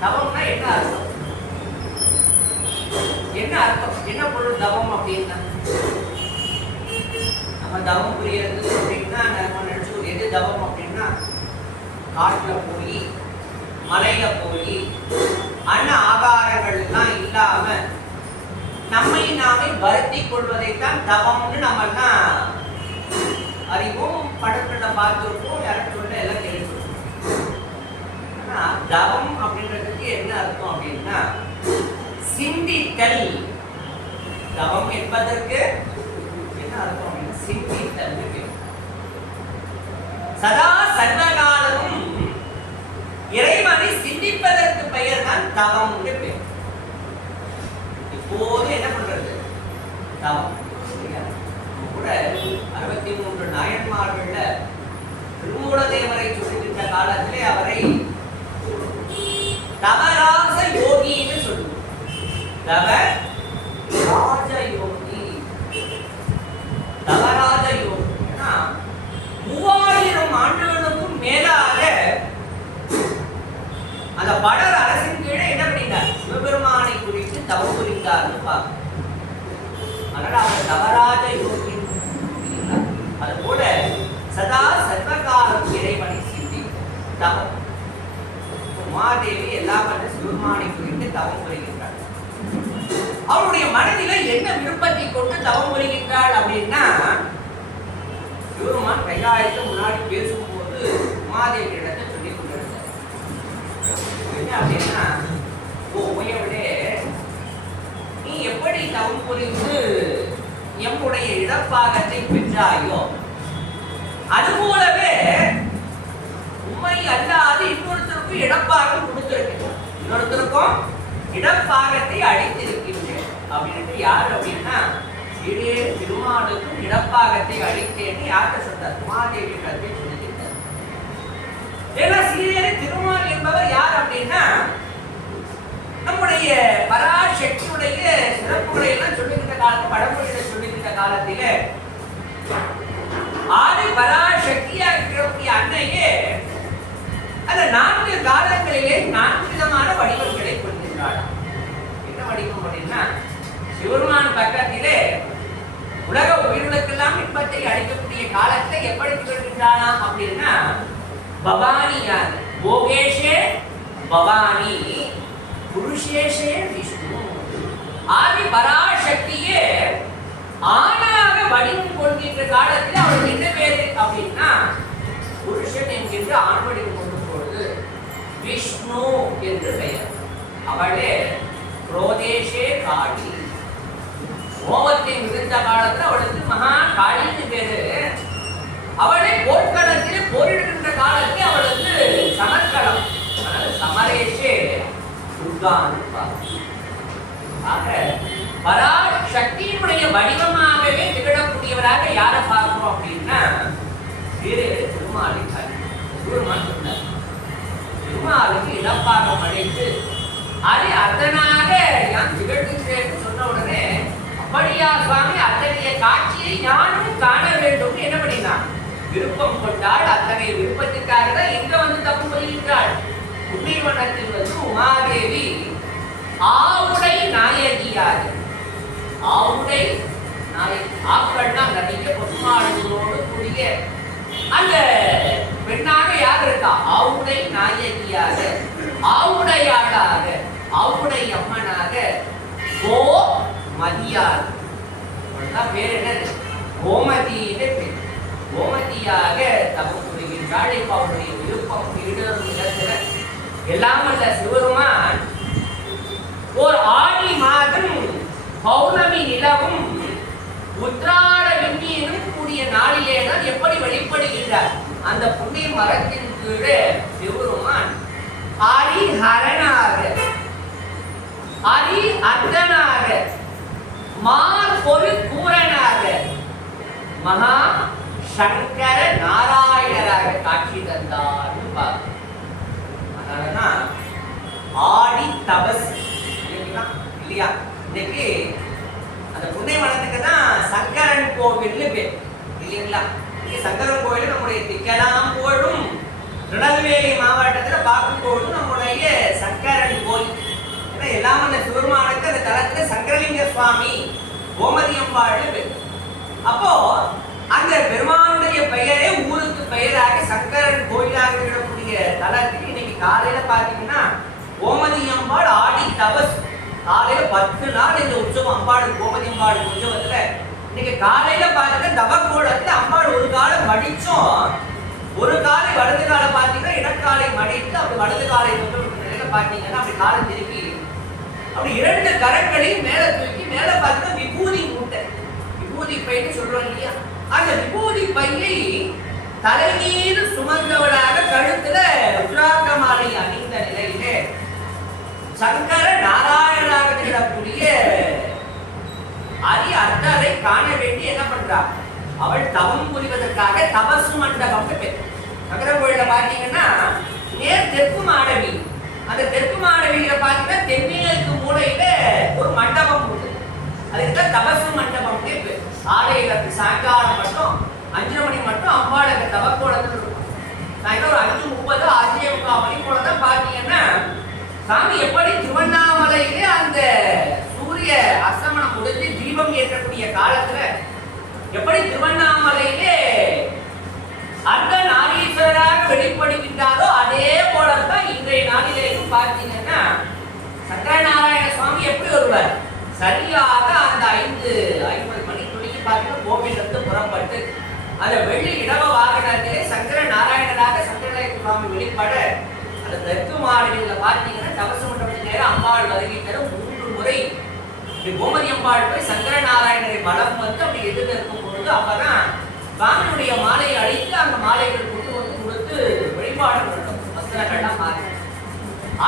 தவம்னா என்ன அர்த்தம்? என்ன அர்த்தம்? என்ன பொருள் தவம் அப்படின்னா? நம்ம தவம் புரியறது அப்படின்னா நம்ம நினைச்சு எது தவம் அப்படின்னா காட்டுல போய் மலையில போய் அன்ன ஆகாரங்கள் எல்லாம் இல்லாம நம்மை நாமே வருத்தி கொள்வதைத்தான் தவம்னு நம்ம எல்லாம் அறிவோம், படத்துல பார்த்துருப்போம், யாரும் சொல்ல எல்லாம் கேள்விப்பட்டிருப்போம். ஆனா தவம் அப்படின்றதுக்கு என்ன அர்த்தம் அப்படின்னா சிந்தித்தல். தவம் என்பதற்கு என்ன அர்த்தம் அப்படின்னா சிந்தித்தல். சதா சர்வகாலமும் இறைவனை சிந்திப்பதற்கு பெயர் தான் தவம் பேர். இப்போது என்ன பண்றது? தவம் கூட 63 நாயன்மார்கள்ல திருமூலதேவரை சொல்லுகின்ற காலத்திலே அவரை தவராச யோகின்னு சொல்லுவோம். தவராஜ யோகி, தவராஜ யோகி. 3000 ஆண்டுகளுக்கும் மேலாக அந்த படர் அரசின் கீழே என்ன பண்ணினார்? சிவபெருமானை குறித்து தவம் புரிந்தார்னு பார்க்க. அதனால அவர் தவராஜ யோகி. அது போல சதா சர்வகாலம் இறைவனை சிந்தி தவம். உமாதேவி எல்லாம் வந்து சிவபெருமானை குறித்து தவம் புரிகின்றார். அவருடைய மனதில என்ன விருப்பத்தை கொண்டு தவம் புரிகின்றாள் அப்படின்னா, சிவபெருமான் கைலாயத்துக்கு முன்னாடி பேசும்போது உமாதேவி இடத்தை சொல்லி கொண்டிருந்தார். என்ன அப்படின்னா, உமையவிடே நீ எப்படி தவம் புரிந்து எம்முடைய இடப்பாகத்தை பெற்றாயோ அதுபோலவே உண்மை அல்லாது இன்னொருத்தருக்கும் இடப்பாகம் கொடுத்திருக்கிறோம், இன்னொருத்தருக்கும் இடப்பாகத்தை அளித்திருக்கின்றேன் அப்படின்ட்டு யார் அப்படின்னா சீடே திருமாலுக்கும் இடப்பாகத்தை அளித்தேன்னு யார்கிட்ட சொன்னார்? உமாதேவி இடத்தை சொல்லியிருந்தார். ஏன்னா சீடே திருமால் என்பவர் யார் அப்படின்னா நம்முடைய பராசக்தியுடைய சிறப்புகளை எல்லாம் சொல்லுகின்ற காலத்தில் வடமொழியில சொல்லுகின்ற காலத்திலே ஆதி பராசக்தியாக இருக்கக்கூடிய அன்னையே அந்த 4 காலங்களிலே 4 விதமான வடிவங்களை கொண்டிருந்தாள். என்ன வடிவம் அப்படின்னா, சிவபெருமான் பக்கத்திலே உலக உயிர்களுக்கெல்லாம் இன்பத்தை அளிக்கக்கூடிய காலத்தை எப்படி திகழ்கின்றானா அப்படின்னா பவானியார் போகேஷே பவானி புருஷேஷே விஷ்ணு. ஆதி பராசக்தியே ஆணாக வடிவம் கொள்கின்ற காலத்தில் அவளுக்கு என்ன பேரு அப்படின்னா புருஷன் என்கின்ற ஆண் வடிவம் கொண்டு பொழுது விஷ்ணு என்று பெயர். அவளே குரோதேஷே காளி. கோபத்தை மிகுந்த காலத்துல அவளுக்கு மகா காளின்னு பேரு. அவளை போர்க்களத்திலே போரிடுகின்ற காலத்தில் அவளுக்கு சமர்க்களம், சமரேஷே துர்கான்னு. ஆக பராசக்தியினுடைய வடிவமாகவே திகழக்கூடியவராக யாரை பார்க்கிறோம் அப்படின்னா வேறு திருமாலை. திருமால் சொன்னார், திருமாலுக்கு இடப்பாகம் அழைத்து அது அதனாக நான் திகழ்கின்றேன் சொன்ன உடனே, அப்படியா சுவாமி, அத்தகைய காட்சியை ஞானும் காண வேண்டும் என்ன பண்ணினான், விருப்பம் கொண்டாள். அத்தகைய விருப்பத்திற்காக தான் எங்க வந்து தப்பு புரிகின்றாள். புண்ணியவனத்தில் வந்து உமாதேவி ஆவுடை நாயகியாக, ஆவுடை நாயகி, ஆக்கள்னா நிறைய பொன்மாடுகளோடு கூடிய அந்த பெண்ணாக யார் இருக்கா, ஆவுடை நாயகியாக, ஆவுடையாளாக, ஆவுடை அம்மனாக, கோமதியாக. பேர் என்னது, கோமதியிலே பேர். கோமதியாக தவம் புரிகின்றாள். இப்ப அவருடைய விருப்பம் ஈடேறும் இடத்துல எல்லாம் அல்ல சிவருமான் ஓர் ஆடி மாதம் பௌர்ணமி நிலவும் உத்ராட விண்மீனும் கூடிய நாளிலே தான் எப்படி வெளிப்படுகின்றார். அந்த புண்ணிய மரத்தின் கீழே சிவருமான் ஹரிஹரனாக, ஹரி அர்த்தனாக, மார்பொரு கூரனாக, மகா சங்கர நாராயணராக காட்சி தந்தார். அதனாலதான் ஆடி தபஸ் இல்லையா. இன்னைக்கு அந்த புண்ணிய மனத்துக்கு தான் சங்கரன் கோவில்னு பேர் இல்லைங்களா. சங்கரன் கோவில் நம்முடைய திக்கலாம் கோவிலும் திருநெல்வேலி மாவட்டத்தில் பார்க்கும் கோவிலும் நம்முடைய சங்கரன் கோயில். ஏன்னா எல்லாம் அந்த சிவருமானுக்கு அந்த தலத்துல சங்கரலிங்க சுவாமி கோமதி அம்பாள்னு பேர். அப்போ அந்த பெருமானுடைய பெயரே ஊருக்கு பெயராக சங்கரன் கோயிலாக இருக்கக்கூடிய தலத்துக்கு இன்னைக்கு காலையில பாத்தீங்கன்னா கோமதி அம்பாள் ஆடி தபஸ். காலையில 10 நாள் இந்த உற்சவம் அம்பாள் கோமதி அம்பாள் உற்சவத்துல இன்னைக்கு காலையில பாத்தீங்கன்னா தவக்கோலத்துல அம்பாள் ஒரு காலம் மடிச்சும் ஒரு காலை வலது காலை பாத்தீங்கன்னா இடக்காலை மடித்து அப்படி வலது காலை நிலையில பாத்தீங்கன்னா அப்படி காலை திருப்பி அப்படி 2 கரங்களையும் மேல தூக்கி மேல பாத்தீங்கன்னா விபூதி மூட்டை, விபூதி பைன்னு சொல்றோம் இல்லையா. அந்த விபூதி பையை தலைமீது சுமந்தவளாக கழுத்துல ருத்ராட்ச மாலை அணிந்த நிலையிலே சங்கர நாராயணராக திகழக்கூடிய அரி அர்த்தரை காண வேண்டி என்ன பண்றா, அவள் தவம் புரிவதற்காக தபசு மண்டபம் பேர். நகர கோயில பாத்தீங்கன்னா நேர் தெற்கு மாடவி, அந்த தெற்கு மாடவியில பாத்தீங்கன்னா தென்மேற்கு மூலையில ஒரு மண்டபம் உண்டு. அதுக்கு தபசு மண்டபம் பேர். காலையில சாயங்காலம் மட்டும் 5 மணி மட்டும் அம்பாள் அந்த தவக்கோலத்தில் இருக்கும். சாயங்காலம் ஒரு 5:30 6:45 மணி போலதான் பாத்தீங்கன்னா சாமி எப்படி திருவண்ணாமலையிலே அந்த சூரிய அஸ்தமனம் முடிஞ்சு தீபம் ஏற்றக்கூடிய காலத்துல எப்படி திருவண்ணாமலையிலே அந்த நாரீஸ்வரராக வெளிப்படுகின்றாரோ அதே போலதான் இன்றைய நாளிலேயும் பார்த்தீங்கன்னா சங்கரநாராயண சுவாமி எப்படி வருவார், சரியாக அந்த 5:50 மணி துணிக்கு பார்த்தீங்கன்னா கோவிலிருந்து புறப்பட்டு அந்த வெள்ளி இடவ வாகனத்திலே சங்கர நாராயணராக சங்கரநாராயண சுவாமி வெளிப்பட அந்த தெற்கு மாநிலத்தில் பார்த்தீங்கன்னா தபசு மண்டபத்தின் நேரம் அம்பாள் வருகை தர 3 முறை கோமதி அம்பாள் போய் சங்கர நாராயணரை பலம் வந்து அப்படி எதிர்க்கும் பொழுது அப்பதான் சுவாமியுடைய மாலையை அழித்து அந்த மாலைகள் கொண்டு வந்து கொடுத்து வழிபாடு நடக்கும். வஸ்திரங்கள்லாம் மாறி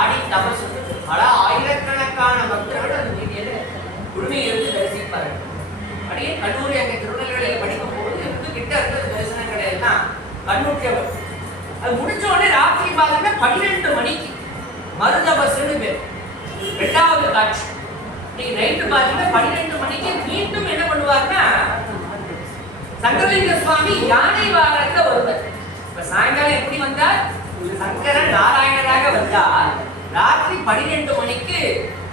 ஆடி தபசு பல ஆயிரக்கணக்கான பக்தர்கள் அந்த வீதியில குழுமையை இருந்து தரிசிப்பார்கள். அப்படியே கல்லூரி அங்கே திருநெல்வேலியில் படிக்கும் போது எனக்கு கிட்ட இருக்கிற தரிசனங்களை எல்லாம் கண்ணுற்றவர். அது முடிச்ச உடனே ராத்திரி பார்த்தீங்கன்னா 12 மணிக்கு மருதபஸ்ன்னு பேர் 2வது காட்சி. இன்னைக்கு நைட்டு பார்த்தீங்கன்னா 12 மணிக்கு மீண்டும் என்ன பண்ணுவாருன்னா சங்கரலிங்க சுவாமி யானை வாகனத்துல வருவார். இப்ப சாயங்காலம் எப்படி வந்தார், சங்கர நாராயணராக வந்தார். ராத்திரி 12 மணிக்கு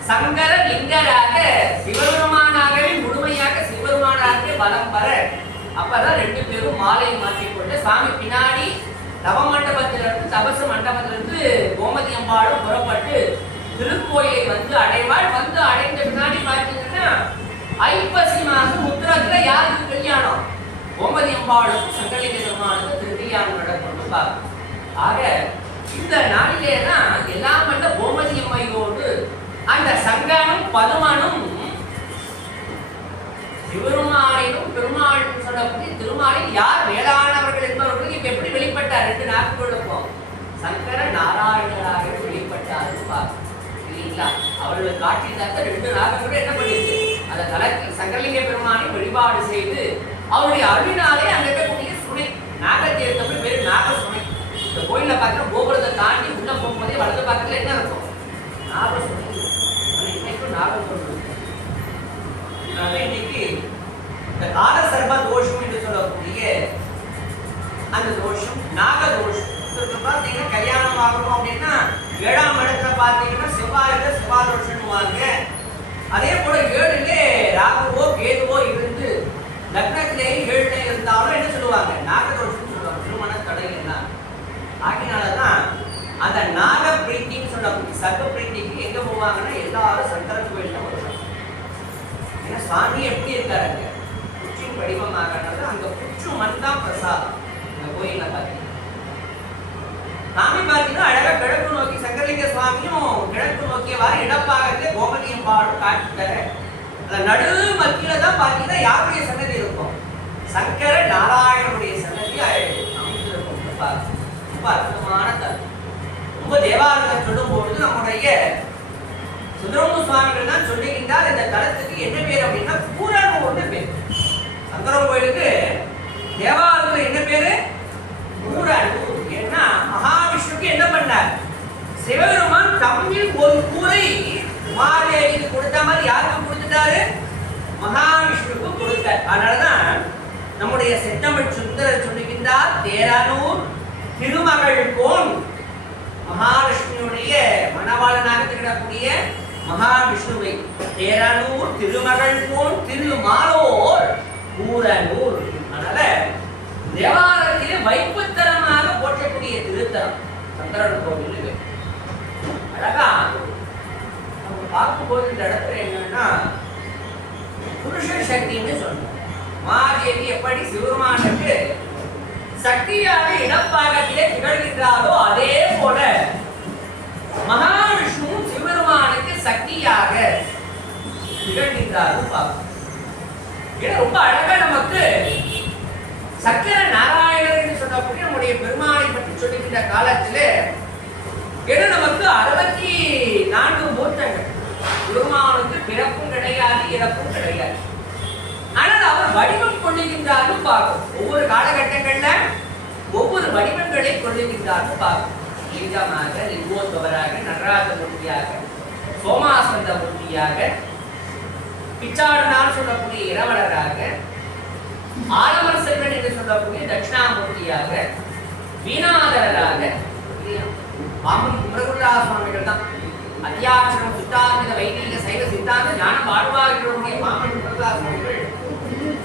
சங்கர லிங்கராக சிவபெருமானாகவே முழுமையாக சிவபெருமானாகவே வலம் வர அப்பதான் 2 பேரும் மாலை மாற்றிக்கொண்டு சுவாமி பின்னாடி தவ மண்டபத்திலிருந்து தபசு மண்டபத்திலிருந்து கோமதி அம்பாளும் புறப்பட்டு திருக்கோயிலை வந்து அடைவாள். வந்து அடைந்த பின்னாடி பார்த்தீங்கன்னா ஐப்பசி மாசம் உத்திரத்துல யாருக்கு கல்யாணம், கோமதி அம்பாளுக்கும் சங்கரலிங்க பெருமாளுக்கும் திருக்கல்யாணம் நடக்கும். ஆக இந்த நாளிலே தான் எல்லாம் வந்த கோமதி அம்மையோடு அந்த சங்கரனும் பார்த்தீங்களா? அவர்களுக்கு காட்சி தந்த 2 நாகங்களும் என்ன பண்ணிருக்கு? அந்த தலத்தில் சங்கரலிங்க பெருமானை வழிபாடு செய்து அவருடைய அருளினாலே அங்க இருக்கக்கூடிய சுனை நாகத்தீர்த்தம் பேரு நாக சுனை. இந்த கோயில பார்த்தீங்கன்னா கோபுரத்தை தாண்டி உள்ள போகும்போதே வலது பக்கத்துல என்ன இருக்கும்? நாக சுனை. இன்னைக்கும் நாகம் சொல்றது. இன்னைக்கு இந்த கால சர்ப தோஷம் என்று சொல்லக்கூடிய அந்த தோஷம் நாக தோஷம். பார்த்தீங்கன்னா கல்யாணம் ஆகணும் அப்படின்னா 7ஆம் இடத்துல பார்த்தீங்கன்னா செவ்வாயில செவ்வாய் தோஷம்வாங்க. அதே போல 7லே ராகுவோ கேதுவோ இருந்து லக்னத்திலேயே 7ல இருந்தாலும் என்ன சொல்லுவாங்க? நாகதோஷம் சொல்லுவாங்க. திருமண தடை என்ன ஆகினாலதான் அந்த நாக பிரீத்தின்னு சொல்லக்கூடிய சர்வ பிரீத்திக்கு எங்க போவாங்கன்னா எல்லாரும் சங்கர கோயில்ல வருவாங்க. ஏன்னா சுவாமி எப்படி இருக்காருங்க? குச்சின் வடிவமாகறது அந்த குச்சு மண் தான் பிரசாதம். இந்த கோயில பார்த்தீங்கன்னா சாமி பார்த்தீங்கன்னா அழகா கிழக்கு நோக்கி சங்கரலிங்க சுவாமியும் கிழக்கு நோக்கியவாறு இடப்பாகவே கோமதியம் பாடும் காட்சி தர அந்த நடு மத்தியில தான் பார்த்தீங்கன்னா யாருடைய சன்னதி இருக்கும்? சங்கர நாராயணனுடைய சன்னதி அமைந்திருக்கும். ரொம்ப அற்புதமான தலம். ரொம்ப தேவாலயம் சொல்லும் பொழுது நம்முடைய சுந்தரமூர்த்தி சுவாமிகள் தான் சொல்லுகின்றார் இந்த தலத்துக்கு என்ன பேர் அப்படின்னா பூரணூர்னு பேர். சங்கரம் கோயிலுக்கு தேவாலயத்துல என்ன பேரு? பூரணூர். ஏன்னா மகாவிஷ்ணுக்கு என்ன பண்ணார்? சிவபெருமான் தமிழ் ஒரு கூரை உமாதேவிக்கு கொடுத்த மாதிரி யாருக்கு கொடுத்துட்டாரு? மகாவிஷ்ணுக்கு கொடுத்தார். அதனாலதான் நம்முடைய செந்தமிழ் சுந்தரர் சொல்லுகின்றார் தேரானூர் திருமகள் கோன் மகாலட்சுமியுடைய மணவாளனாக திகழக்கூடிய மகாவிஷ்ணுவை தேரானூர் திருமகள் கோன் திருமாலோர் பூரணூர். அதனால தேவாலயத்திலே வைப்புத்தலமாக போற்றக்கூடிய திருத்தலம் சங்கரன் கோவில். அழகா நம்ம பார்க்கும்போது இந்த இடத்துல என்னன்னா புருஷ சக்தின்னு சொல்றோம். மாதேவி எப்படி சிவருமானுக்கு சக்தியாக இடப்பாகத்திலே திகழ்கின்றாரோ அதே போல மகாவிஷ்ணுவும் சிவருமானுக்கு சக்தியாக திகழ்கின்றாரோ பார்க்கணும். ஏன்னா ரொம்ப அழகா நமக்கு சக்கர நாராயணர் என்று சொல்லக்கூடிய நம்முடைய பெருமானை பற்றி சொல்லுகின்ற காலத்தில் ஏன்னா நமக்கு 64 மூர்த்தங்கள். பெருமானுக்கு பிறப்பும் கிடையாது, இறப்பும் கிடையாது. ஆனால் அவர் வடிவம் கொள்ளுகின்றார்கள் பார்க்கும். ஒவ்வொரு காலகட்டங்கள்ல ஒவ்வொரு வடிவங்களை கொள்ளுகின்றார்கள் பார்க்கும். லிங்கமாக, லிங்கோத்பவராக, நடராஜ மூர்த்தியாக, சோமாசந்த மூர்த்தியாக, பிச்சாடனால் சொல்லக்கூடிய இரவலராக, ஆலமர் செல்வன் என்று சொல்லக்கூடிய தட்சிணாமூர்த்தியாக, வீணாதரராக, பாம்பன் குமரகுருடா சுவாமிகள் தான் அத்தியாட்சரம் சுத்தாந்த வைதிக சைவ சித்தாந்த ஞான வாழ்வார்களுடைய பாம்பன் குமரகுருடா சுவாமிகள்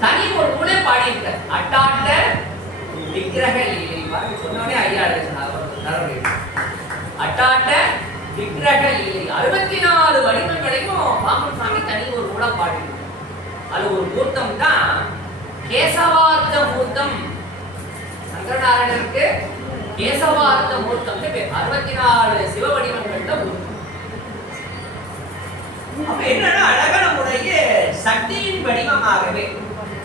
தனி ஒரு நூலே பாடியிருக்கார். அட்டாட்ட விக்கிரக லீலை சொன்னோடனே ஐயா அட்டாட்ட விக்கிரக லீலை 64 வடிவங்களையும் பாம்பன் சுவாமி தனி ஒரு நூலா பாடியிருக்கார். அது ஒரு மூர்த்தம் தான் கேசவார்த்த மூர்த்தம். சங்கரநாராயணருக்கு கேசவார்த்த மூர்த்தம் 64 சிவ வடிவங்கள்ல மூர்த்தம். அப்ப என்னன்னா அழகா நம்முடைய சக்தியின் வடிவமாகவே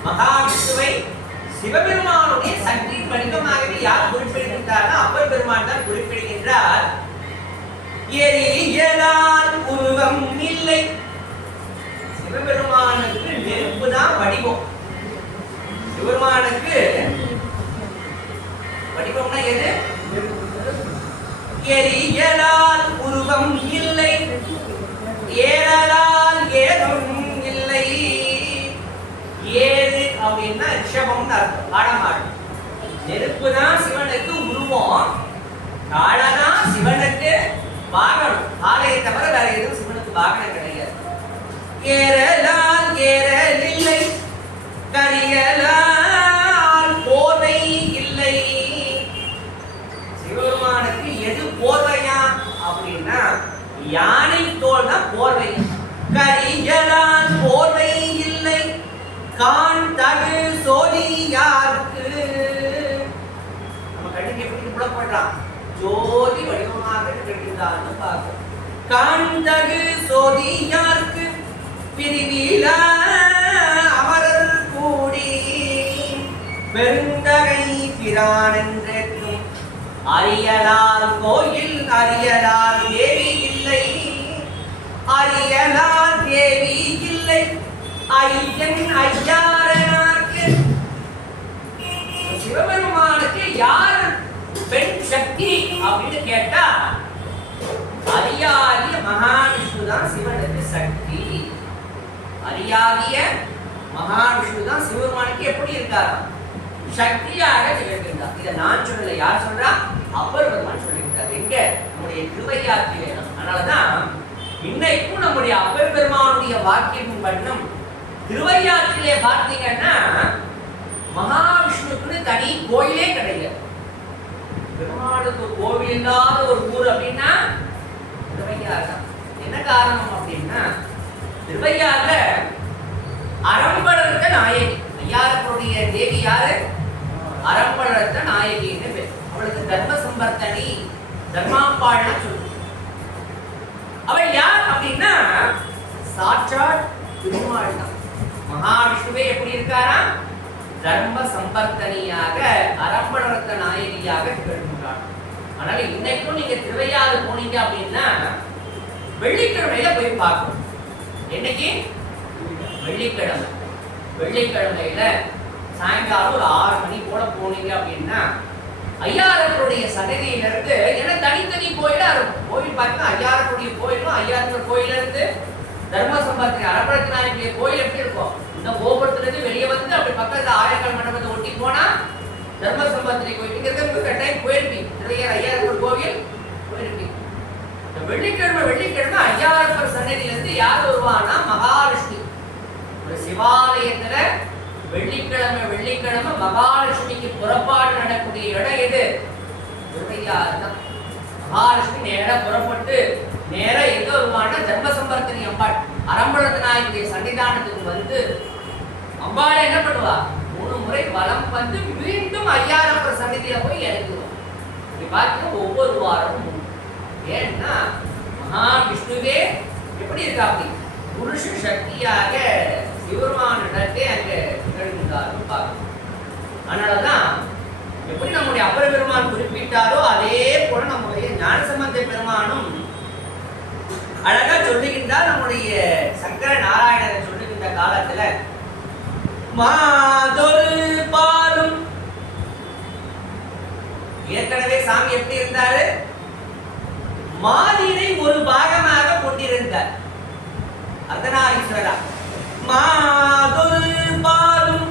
மகாவிஷ்ணுவை சிவபெருமானுடைய சக்தியின் வடிவமாகவே யார் குறிப்பிடுகின்றார்? அப்பர் பெருமான் தான் குறிப்பிடுகின்றார். எரியலால் உருவம் இல்லை. சிவபெருமானுக்கு நெருப்பு தான் வடிவம். சிவபெருமானுக்கு வடிவம்னா எது? எரியலால் உருவம் இல்லை, ஏறலால் ஏதும் இல்லை. ஏறு அப்படின்னா ரிஷபம்னு அர்த்தம், ஆடமாடு. நெருப்பு தான் சிவனுக்கு உருவம், காலதான் சிவனுக்கு வாகனம். ஆலையை தவிர வேற எதுவும் சிவனுக்கு வாகனம் கிடையாது. ஏறலால் ஏறல் இல்லை, கரியலால் போதை இல்லை. சிவபெருமானுக்கு எது போர்வையா அப்படின்னா யானை தோல் தான் போர்வை. கரியலால் போர்வை இல்லை, கான் தகு சோதியார்க்கு. நம்ம கண்ணுக்கு எப்படி புலப்படுறான்? ஜோதி வடிவமாக கிடைக்கிறான்னு பார்க்க. கான் தகு சோதியார்க்கு பிரிவில அமரர் கூடி பெருந்தகை பிரானென்றும் அரியலால் கோயில் அரியலால் தேவி இல்லை. தேவி இல்லை ஐயன் ஐயாரனாக்கு. சிவபெருமானுக்கு யார் பெண் சக்தி அப்படின்னு கேட்டா அரியாகிய மகாவிஷ்ணு தான் சிவனுக்கு சக்தி. அரியாகிய மகாவிஷ்ணு தான் சிவபெருமானுக்கு எப்படி இருக்காரா சக்தியாக திகழ்கின்றார். இதை நான் சொல்லல, யார் சொல்றா? அப்பர் பெருமான் சொல்லியிருக்கார். எங்க? நம்முடைய திருவையாற்றிலே. அதனாலதான் இன்னைக்கும் நம்முடைய அப்பர் பெருமானுடைய வாக்கியம் வண்ணம் திருவையாற்றிலே பார்த்தீங்கன்னா மகாவிஷ்ணுக்கு தனி கோயிலே கிடையாது. பெருமாளுக்கு கோவில் இல்லாத ஒரு ஊர் அப்படின்னா திருவையாறு தான். என்ன காரணம் அப்படின்னா திருவையாறுல அரம்பளர்த்த நாயகி, ஐயாருடைய தேவி யாரு? அரம்பளர்த்த நாயகின்னு பேர். அவளுக்கு தர்ம சம்பர்த்தனி, தர்மாம்பாள்னா சொல்லுவோம். அவள் யார் அப்படின்னா சாட்சாத் திருமால் தான். மகாவிஷ்ணுவே எப்படி இருக்காரா? தர்ம சம்பர்த்தனியாக அரம்பளர்த்த நாயகியாக திகழ்கின்றார். அதனால இன்னைக்கும் நீங்க திருவையாறு போனீங்க அப்படின்னா வெள்ளிக்கிழமையில போய் பார்க்கணும். என்னைக்கு? வெள்ளிக்கிழமை. வெள்ளிக்கிழமையில சாயங்காலம் ஒரு 6 மணி போல போனீங்க அப்படின்னா ஐயாரனுடைய சன்னதியில இருந்து, ஏன்னா தனித்தனி கோயிலா இருக்கும். கோயில் பார்த்தீங்கன்னா ஐயாரனுடைய கோயிலும் ஐயாரன் கோயில இருந்து தர்ம சம்பர்த்தனி அரம்பளர்த்த நாயகியுடைய கோயில் எப்படி இருக்கும்? இந்த கோபுரத்துல இருந்து வெளியே வந்து அப்படி பக்கத்துல ஆயிரக்கால் மண்டபத்தை ஒட்டி போனா தர்ம சம்பர்த்தனி கோயில். நீங்க கட்டாயம் போயிருப்பீங்க. திருவையாறு ஐயாரப்பர் கோவில் போயிருப்பீங்க. வெள்ளிக்கிழமை ஐயாரப்பர் சன்னதியில இருந்து யார் வருவானா? மகாலட்சுமி. ஒரு சிவாலயத்துல வெள்ளிக்கிழமை மகாலட்சுமிக்கு புறப்பாடு நடக்கூடிய இடம் எது? திருவையாறு தான். மகாலட்சுமி நேரா புறப்பட்டு நேரா எங்க வருவானா? தர்ம சம்பர்த்தனி அம்பாள் அரம்பளர்த்த நாயகியுடைய சன்னிதானத்துக்கு வந்து அம்பாளை என்ன பண்ணுவா? 3 முறை வலம் வந்து மீண்டும் ஐயாரப்பர் சன்னதியில போய் இறங்குவோம். இப்படி பார்த்தீங்கன்னா ஒவ்வொரு வாரமும். ஏன்னா மகாவிஷ்ணுவே எப்படி இருக்கா? அப்படி புருஷ சக்தியாக சிவபெருமானிடத்தே அங்க நிகழ்கின்றாரும் பார்க்கணும். அதனாலதான் எப்படி நம்முடைய அப்பர் பெருமான் குறிப்பிட்டாரோ அதே போல நம்முடைய ஞானசம்பந்த பெருமானும் அழகா சொல்லுகின்றார். நம்முடைய சங்கர நாராயணரை சொல்லுகின்ற காலத்துல மாதொரு பாலும், ஏற்கனவே சாமி எப்படி இருந்தாரு? மாதினை ஒரு பாகமாக கொண்டிருந்தார் அர்த்தநாரீஸ்வரரா. மாதொரு பாலும்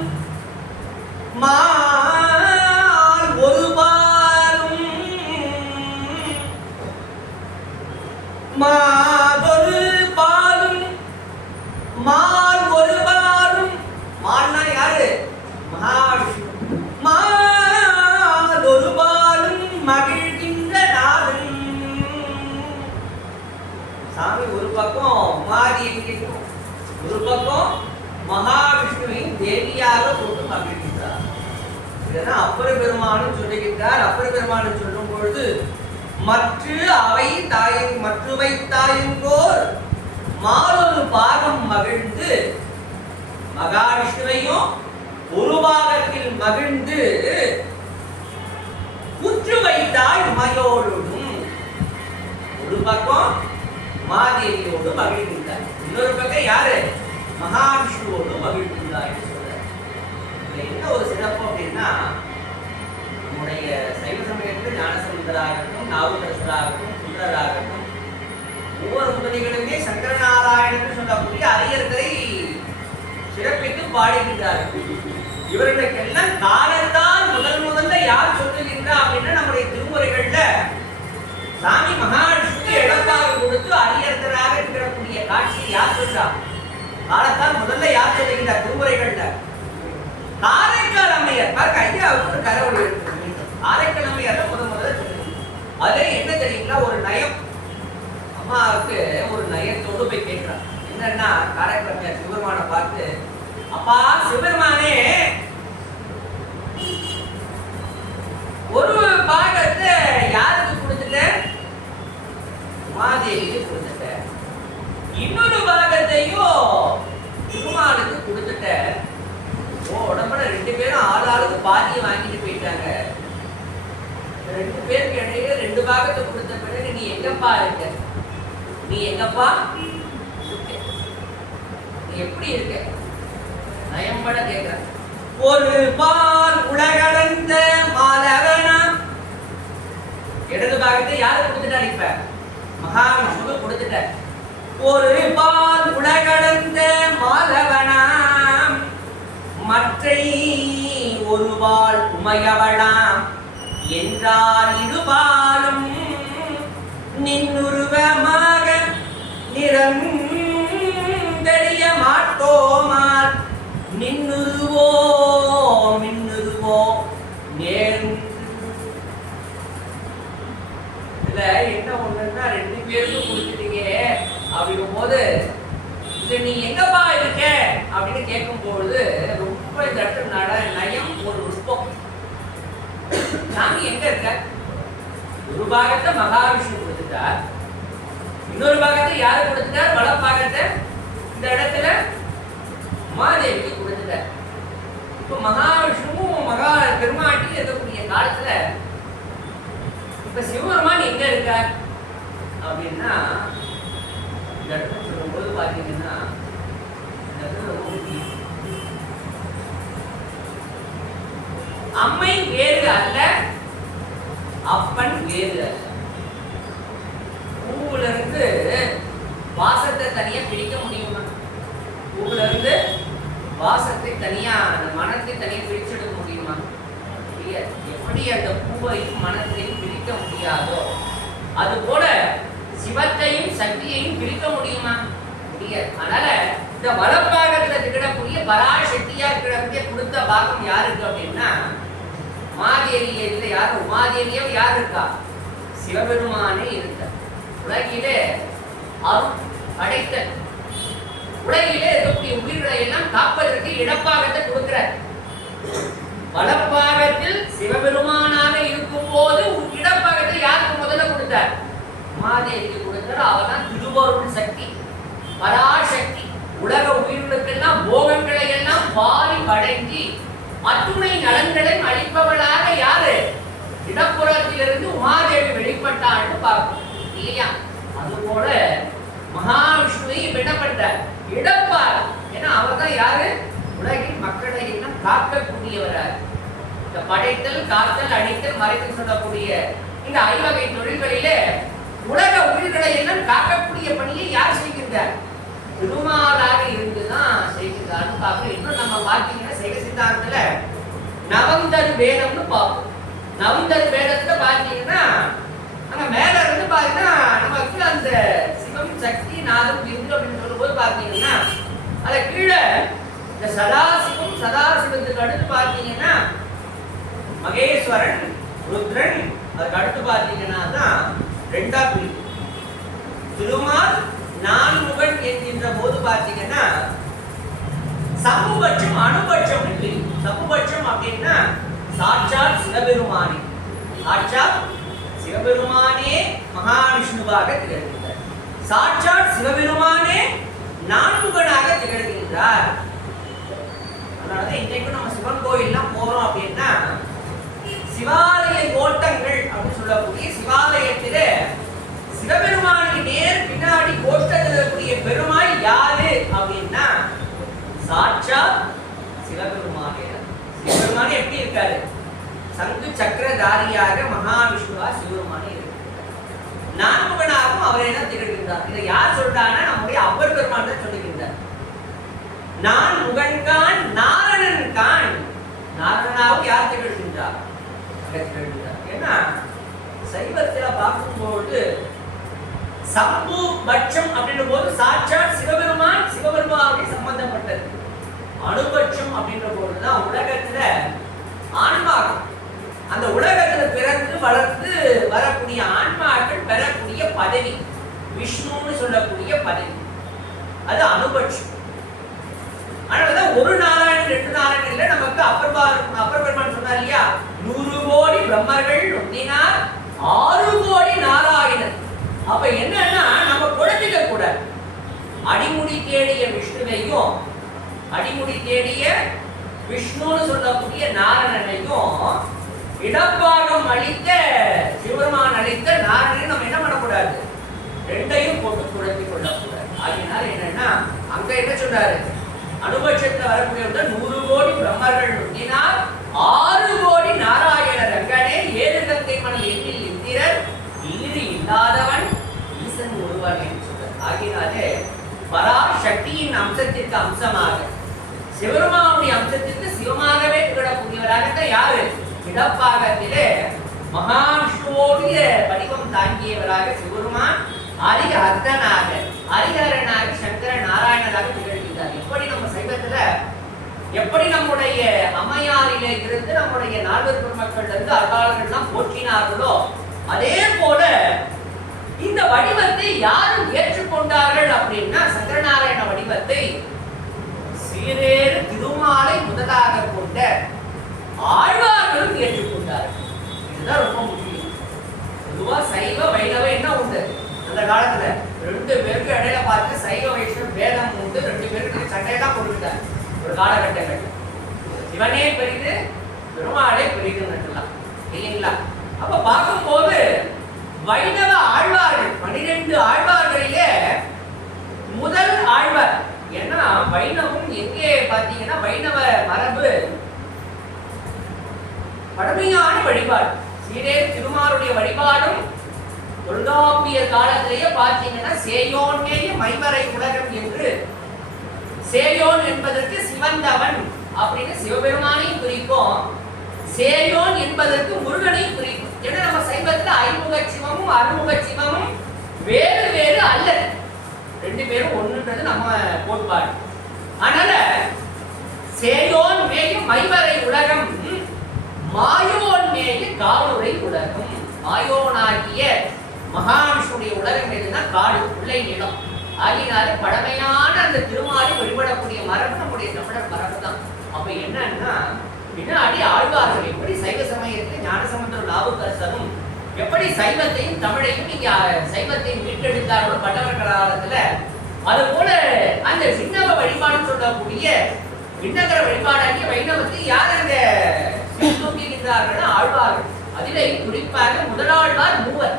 மால் ஒரு பாலும், மாதொரு பாலும் மால் ஒரு பாலும். மால்னா யாரு? மகாவிஷ்ணு. மால் ஒரு பாலும் மகிழ்கின்ற நாதன். சாமி ஒரு பக்கம் உமாதேவியும் ஒரு பக்கம் மகாவிஷ்ணுவின் தேவியாக போட்டு மகிழ்கின்றார். இதெல்லாம் அப்பர் பெருமானும் சொல்லுகின்றார். அப்பர் பெருமானும் சொல்லும் பொழுது மற்றுவை தாயங்கோர் மாலொரு பாகம் மகிழ்ந்து, மகாவிஷ்ணுவையும் ஒரு பாகத்தில் மகிழ்ந்து குற்று வைத்தாய் உமையோடும். ஒரு பக்கம் உமாதேவியோடு மகிழ்கின்றார், இன்னொரு பக்கம் யாரு? மகாவிஷ்ணுவோடு மகிழ்கின்றார் சொல்றார். என்ன ஒரு சிறப்பு அப்படின்னா நம்முடைய சைவ சமயத்தில் ஞானசம்பந்தராகட்டும், நாவுக்கரசராகட்டும், சுந்தரராகட்டும், ஒவ்வொரு முதலிகளுமே சங்கரநாராயணன் சொல்லக்கூடிய அரியர்களை சிறப்பித்து பாடுகின்றார்கள். இவர்களுக்கெல்லாம் காலத்தான் முதல்ல யார் சொல்லுகின்றா அப்படின்னா நம்முடைய திருமுறைகள்ல சாமி மகாவிஷ்ணுக்கு இடமாக கொடுத்து அரியர்களாக இருக்கக்கூடிய காட்சியை யார் சொல்றா? காலத்தால் முதல்ல யார் சொல்லுகின்ற திருமுறைகள்ல? காரைக்கால் அம்மையார். பாருங்க, ஐயாவுக்கு ஒரு கரவொலி இருக்கு. காரைக்கால் அம்மையார் முதல்ல சொல்லுங்க. அதே என்ன தெரியுங்களா? ஒரு நயம், அம்மாவுக்கு ஒரு நயத்தோடு போய் கேட்கிறார். என்னன்னா காரைக்கால் அம்மையார் சிவபெருமானை பார்த்து, அப்பா சிவபெருமானே, ஒரு பாகத்தை யாருக்கு கொடுத்துட்ட? உமாதேவிக்கு கொடுத்துட்ட. இன்னொரு பாகத்தையும் திருமாலுக்கு கொடுத்துட்ட. உடம்புல 2 பேரும் ஆளாளுக்கு பாதியை வாங்கிட்டு போயிட்டாங்க. 2 பேருக்கு இடையில 2 பாகத்தை கொடுத்த பிறகு நீ எங்கப்பா இருக்க? நீ எங்கப்பா? எப்படி இருக்க நயம்பட கேட்கிற. ஒரு பால் உலகளந்த மாலவனா, இடது பாகத்தை யாரு கொடுத்துட்டார்? இப்ப மகாவிஷ்ணுக்கு கொடுத்துட்டார். ஒரு பால் உலகளந்த மாலவனாம், மற்றை ஒரு பால் உமையவளாம் என்றால் இருபாலும் நின்னுருவமாக நிறந்தெளிய மாட்டோமால் நின்னுருவோ மின்னுருவோ நேர்ந்து. இதுல என்ன ஒண்ணுன்னா, ரெண்டு பேருக்கும் கொடுத்துட்டீங்க அப்படிங்கும் போது இது நீ எங்கப்பா இருக்க அப்படின்னு கேட்கும் பொழுது ரொம்ப இந்த இடத்துல நயம் ஒரு நுட்பம். சாமி எங்க இருக்க? ஒரு பாகத்தை மகாவிஷ்ணு கொடுத்துட்டார், இன்னொரு பாகத்தை யாரு கொடுத்துட்டார்? வல பாகத்தை இந்த இடத்துல உமாதேவிக்கு கொடுத்துட்டார். இப்ப மகாவிஷ்ணுவும் மகா பெருமாட்டியும் இருக்கக்கூடிய காலத்துல இப்ப சிவபெருமான் எங்க இருக்கார் அப்படின்னா, இந்த இடத்துல சொல்லும்போது பாத்தீங்கன்னா அம்மை வேறு அல்ல, அப்பன் வேறு அல்ல. பூவுல இருந்து வாசத்தை தனியா பிரிக்க முடியுமா? பூவுல இருந்து வாசத்தை தனியா, அந்த மனத்தை தனியா பிரிச்செடுக்க முடியுமா? எப்படி அந்த பூவையும் மனத்தையும் பிரிக்க முடியாதோ அது போல சிவத்தையும் சக்தியையும் பிரிக்க முடியுமா? முடியாது. அதனால இந்த வலப்பாகத்துல திகழக்கூடிய பராசக்தியா திகழக்கூடிய கொடுத்த பாகம் யாருக்கு அப்படின்னா, உமாதேவியில யாரு? உமாதேவியோ யார் இருக்கா? சிவபெருமானே இருக்க. உலகிலே அருள் படைத்தல், உலகிலே இருக்கக்கூடிய உயிர்களை எல்லாம் காப்பதற்கு இடப்பாகத்தை கொடுக்கிறார். வலப்பாகத்தில் சிவபெருமானாக இருக்கும் போது இடப்பாகத்தை யாருக்கு முதல்ல கொடுத்தார்? உமாதேவிக்கு கொடுத்தார். அவதான் திருவருள் சக்தி, பராசக்தி. உலக உயிர்களுக்கெல்லாம் போகங்களை எல்லாம் வாரி வழங்கி அத்துணை நலன்களை அளிப்பவளாக யாரு? இடப்புறத்திலிருந்து உமாதேவி வெளிப்பட்டான்னு பார்க்கணும் இல்லையா? அதுபோல மகாவிஷ்ணுவை விடப்பட்டார் இடப்பார். ஏன்னா அவர் தான் யாரு? உலகின் மக்களை எல்லாம் காக்கக்கூடியவரார். இந்த படைத்தல், காத்தல், அடித்தல், மறைத்தல் சொல்லக்கூடிய இந்த ஐவகை தொழில்களிலே உலக உயிர்களை எல்லாம் காக்கக்கூடிய பணியை யார் செய்கின்றார்? திருமாலாக இருந்துதான் செய்கின்றார்னு பார்க்கணும். இன்னும் நம்ம பார்த்தீங்கன்னா சைவ சித்தாந்தத்துல நவந்தரு வேதம்னு பார்ப்போம். நவந்தரு வேதத்தை பார்த்தீங்கன்னா அங்க மேல இருந்து பாத்தீங்கன்னா நமக்கு அந்த சிவம், சக்தி, நாதம், விந்து அப்படின்னு சொல்லும்போது பார்த்தீங்கன்னா அத கீழே இந்த சதாசிவம், சதாசிவத்துக்கு அடுத்து பார்த்தீங்கன்னா மகேஸ்வரன், ருத்ரன், அதுக்கு அடுத்து பார்த்தீங்கன்னா தான் ரெண்டா பிரிவு. திருமால் நான்முகன் என்கின்ற போது பார்த்தீங்கன்னா சம்புபட்சம், அனுபட்சம்னு பிரிவு. சம்புபட்சம் அப்படின்னா சாட்சாத் சிவபெருமானே, சாட்சாத் சிவபெருமானே மகாவிஷ்ணுவாக திகழ்கின்றார். சாட்சாத் சிவபெருமானே நான்முகனாக திகழ்கின்றார். அதனாலதான் இன்னைக்கு நம்ம சிவன் கோயில்லாம் போறோம் அப்படின்னா சிவாலய கோட்டங்கள் அப்படின்னு சொல்லக்கூடிய சிவாலயத்திலே சிவபெருமானுக்கு நேர் பின்னாடி கோஷ்டத்தில் இருக்கக்கூடிய பெருமாள் யாரு அப்படின்னா சாட்சாத் சிவபெருமானே. சிவபெருமானே எப்படி இருக்காரு? சங்கு சக்கரதாரியாக மகாவிஷ்ணுவா சிவபெருமானே இருக்கு. நான்முகனாகவும் அவரே தான் திகழ்கின்றார். இதை யார் சொல்றாங்கன்னா நம்முடைய அப்பர் பெருமான் தான் சொல்லுகின்றார். நான் முகன்கான் நாரணன் கான். நாரணனாவும் யார் திகழ்கின்றார்? ஏன்னா சைவத்துல பார்க்கும்போது சம்பு பட்சம் அப்படின்ற போது சாட்சாத் சிவபெருமான், சிவபெருமானுடைய சம்பந்தப்பட்டது. அனுபட்சம் அப்படின்ற போதுதான் உலகத்துல ஆன்மாக்கள், அந்த உலகத்துல பிறந்து வளர்ந்து வரக்கூடிய ஆன்மாக்கள் பெறக்கூடிய பதவி, விஷ்ணுன்னு சொல்லக்கூடிய பதவி, அது அனுபட்சம். அதனாலதான் ஒரு நாராயணன், ரெண்டு நாராயணன் இல்ல, நமக்கு அப்பர் பெருமான் சொன்னார் இல்லையா, 100 கோடி பிரம்மர்கள் நொந்தினார் 6 கோடி நாராயணன். அப்ப என்னன்னா நம்ம குழந்தைக கூட அடிமுடி தேடிய விஷ்ணுவையும் அடிமுடி தேடிய விஷ்ணுன்னு சொல்லக்கூடிய நாராயணனையும் இடப்பாகம் அளித்த சிவபெருமான் அளித்த நாராயணனை நம்ம என்ன பண்ணக்கூடாது? ரெண்டையும் போட்டு குழப்பிக் கொள்ளக்கூடாது. அதனால என்னன்னா அங்க என்ன சொல்றாரு, அனுபட்சத்துல வரக்கூடிய 100 கோடி பிரம்மர்கள் நுங்கினார் 6 கோடி நாராயணர் அங்கனே 7 கங்கை மணல் எண்ணில் இந்திரர் ஈடு இல்லாதவன் ஈசன் ஒருவன் என்று சொல்றார். ஆகினாலே பராசக்தியின் அம்சத்திற்கு அம்சமாக சிவருமாவுடைய அம்சத்திற்கு சிவமாகவே திகழக்கூடியவராக யாரு, இடப்பாகத்திலே மகாவிஷ்ணுவோடைய வடிவம் தாங்கியவராக சிவருமான் அரிக அர்த்தனாக ஹரிஹரனாக சங்கர நாராயணராக திகழ்கிறார். எப்படி நம்ம சைவத்துல எப்படி நம்முடைய அம்மையாரிலே இருந்து நம்முடைய நால்வர் பெருமக்கள் இருந்து அருளாளர்கள்லாம் போற்றினார்களோ அதே போல இந்த வடிவத்தை யாரும் ஏற்றுக்கொண்டார்கள் அப்படின்னா சங்கரநாராயண வடிவத்தை சீரேறு திருமாலை முதலாக கொண்ட ஆழ்வார்களும் ஏற்றுக்கொண்டார்கள். இதுதான் ரொம்ப முக்கியம். பொதுவா சைவ வைணவ என்ன உண்டு, அந்த காலத்துல 2 பேருக்கு இடையில பார்த்து சைவ வைஷ்ணவ வேதம் உண்டு. 2 பேருக்கு சண்டையெல்லாம் போட்டுக்கிட்டார் ஒரு காலகட்டங்கள். சிவனே பெரிது பெருமாளே பெரிதுன்னு இல்லைங்களா? அப்ப பார்க்கும்போது வைணவ ஆழ்வார்கள் 12 ஆழ்வார்களிலே முதல் ஆழ்வார். ஏன்னா வைணவம் எங்கே பார்த்தீங்கன்னா வைணவ மரபு பழமையான வழிபாடு. சீரேறு திருமாலுடைய வழிபாடும் தொல்காப்பியர் காலத்திலேயே பார்த்தீங்கன்னா சேயோன்னேய மைமறை உலகம் என்று, சேயோன் என்பதற்கு சிவந்தவன் அப்படின்னு சிவபெருமானையும் குறிக்கும், சேயோன் என்பதற்கு முருகனையும் குறிக்கும். ஏன்னா நம்ம சைவத்துல ஐமுக சிவமும் அறுமுக சிவமும் வேறு வேறு அல்ல, 2 பேரும் ஒண்ணுன்றது நம்ம கோட்பாடு. அதனால சேயோன் மேயும் மைவரை உலகம், மாயோன் மேய காடுரை உலகம். மாயோனாகிய மகாவிஷ்ணுடைய உலகம் எதுனா காடு, உள்ளே நிலம். ஆகினால பழமையான அந்த திருமாலை வழிபடக்கூடிய மரபு நம்முடைய தமிழர் மரபு தான். அப்ப என்னன்னா பின்னாடி ஆழ்வார்கள் எப்படி சைவ சமயத்தில் ஞானசம்பந்தரும் நாவுக்கரசரும் எப்படி சைவத்தையும் தமிழையும் நீங்க சைவத்தையும் மீட்டெடுத்தார்களோ பல்லவர் காலத்துல, அது போல அந்த விண்ணவ வழிபாடு சொல்லக்கூடிய விண்ணகர வழிபாடாகிய வைணவத்தை யார் அங்க தூக்குகின்றார்கள்? ஆழ்வார்கள். அதிலே குறிப்பாக முதலாழ்வார் மூவர்.